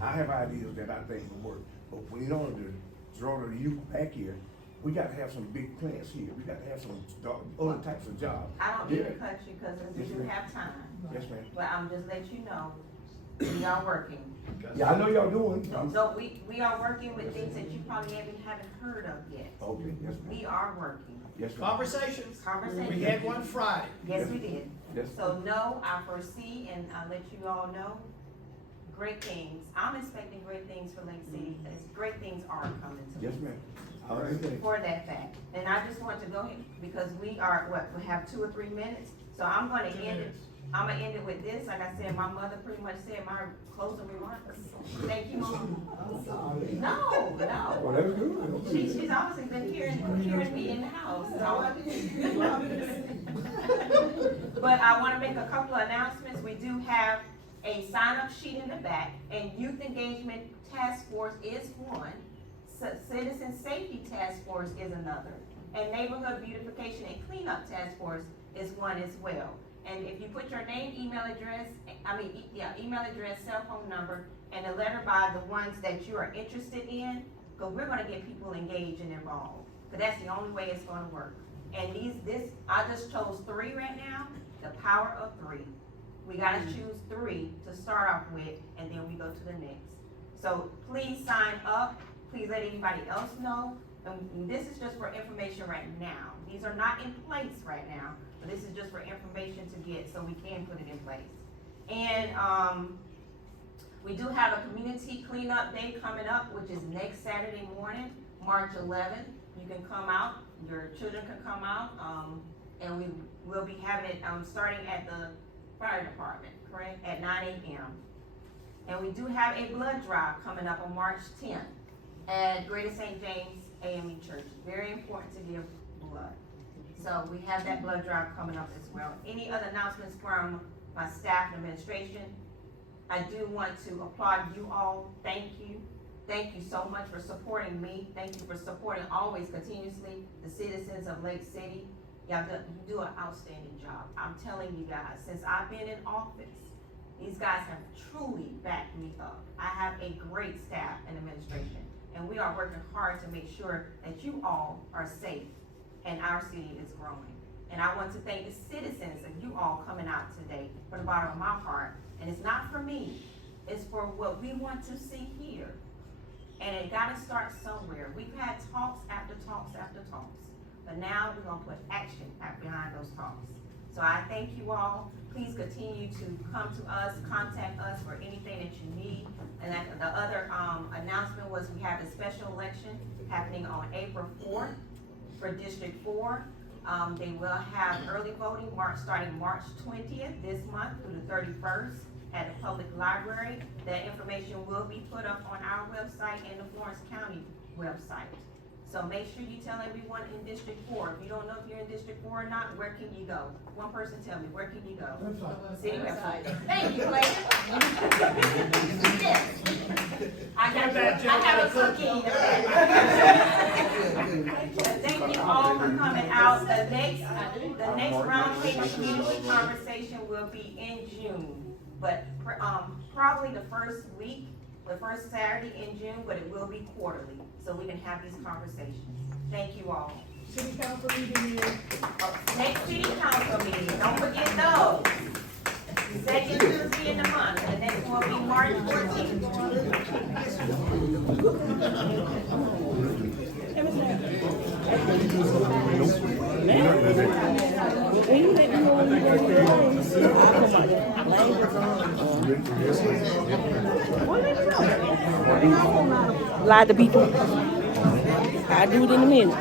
I have ideas that I think will work. But in order to draw the youth back here, we got to have some big plants here. We got to have some other types of jobs. I don't mean to cut you because we do have time. Yes, ma'am. But I'm just let you know, we are working. Yeah, I know y'all doing. So we are working with things that you probably haven't heard of yet. Okay, yes, ma'am. We are working. Yes, ma'am. Conversations. Conversations. We had one Friday. Yes, we did. Yes. So no, I foresee, and I'll let you all know, great things. I'm expecting great things for Lake City, as great things are coming to us. Yes, ma'am. All right. For that fact. And I just want to go ahead, because we have 2 or 3 minutes, so I'm gonna end it. I'm gonna end it with this. Like I said, my mother pretty much said my closing remarks. Thank you, Mom. No. Well, that's good. She's obviously been hearing me in the house, so. But I wanna make a couple of announcements. We do have a sign-up sheet in the back, and Youth Engagement Task Force is one. Citizen Safety Task Force is another. And Neighborhood Beautification and Cleanup Task Force is one as well. And if you put your name, email address, cell phone number, and a letter by the ones that you are interested in, because we're gonna get people engaged and involved. Because that's the only way it's gonna work. And I just chose 3 right now, the power of 3. We gotta choose 3 to start off with, and then we go to the next. So please sign up. Please let anybody else know. And this is just for information right now. These are not in place right now, but this is just for information to get so we can put it in place. And we do have a community cleanup day coming up, which is next Saturday morning, March 11th. You can come out, your children can come out, and we will be having it starting at the fire department, correct, at 9 a.m. And we do have a blood drive coming up on March 10th at Greater St. James AME Church. Very important to give blood. So we have that blood drive coming up as well. Any other announcements from my staff and administration? I do want to applaud you all. Thank you. Thank you so much for supporting me. Thank you for supporting always continuously the citizens of Lake City. You do an outstanding job. I'm telling you guys, since I've been in office, these guys have truly backed me up. I have a great staff and administration, and we are working hard to make sure that you all are safe and our city is growing. And I want to thank the citizens of you all coming out today from the bottom of my heart. And it's not for me, it's for what we want to see here. And it gotta start somewhere. We've had talks after talks after talks, but now we're gonna put action behind those talks. So I thank you all. Please continue to come to us, contact us for anything that you need. And the other announcement was we have a special election happening on April 4th for District 4. They will have early voting starting March 20th this month through the 31st at the public library. That information will be put up on our website and the Florence County website. So make sure you tell everyone in District 4. If you don't know if you're in District 4 or not, where can you go? One person tell me, where can you go? City website. Thank you, Clayton. Yes. I have a cookie. Thank you all for coming out. The next round table community conversation will be in June, but probably the first Saturday in June, but it will be quarterly, so we can have these conversations. Thank you all. City council meeting is. Next city council meeting, don't forget those. Second Tuesday in the month, and the next one will be March 14th. Lie to people. I do it in a minute.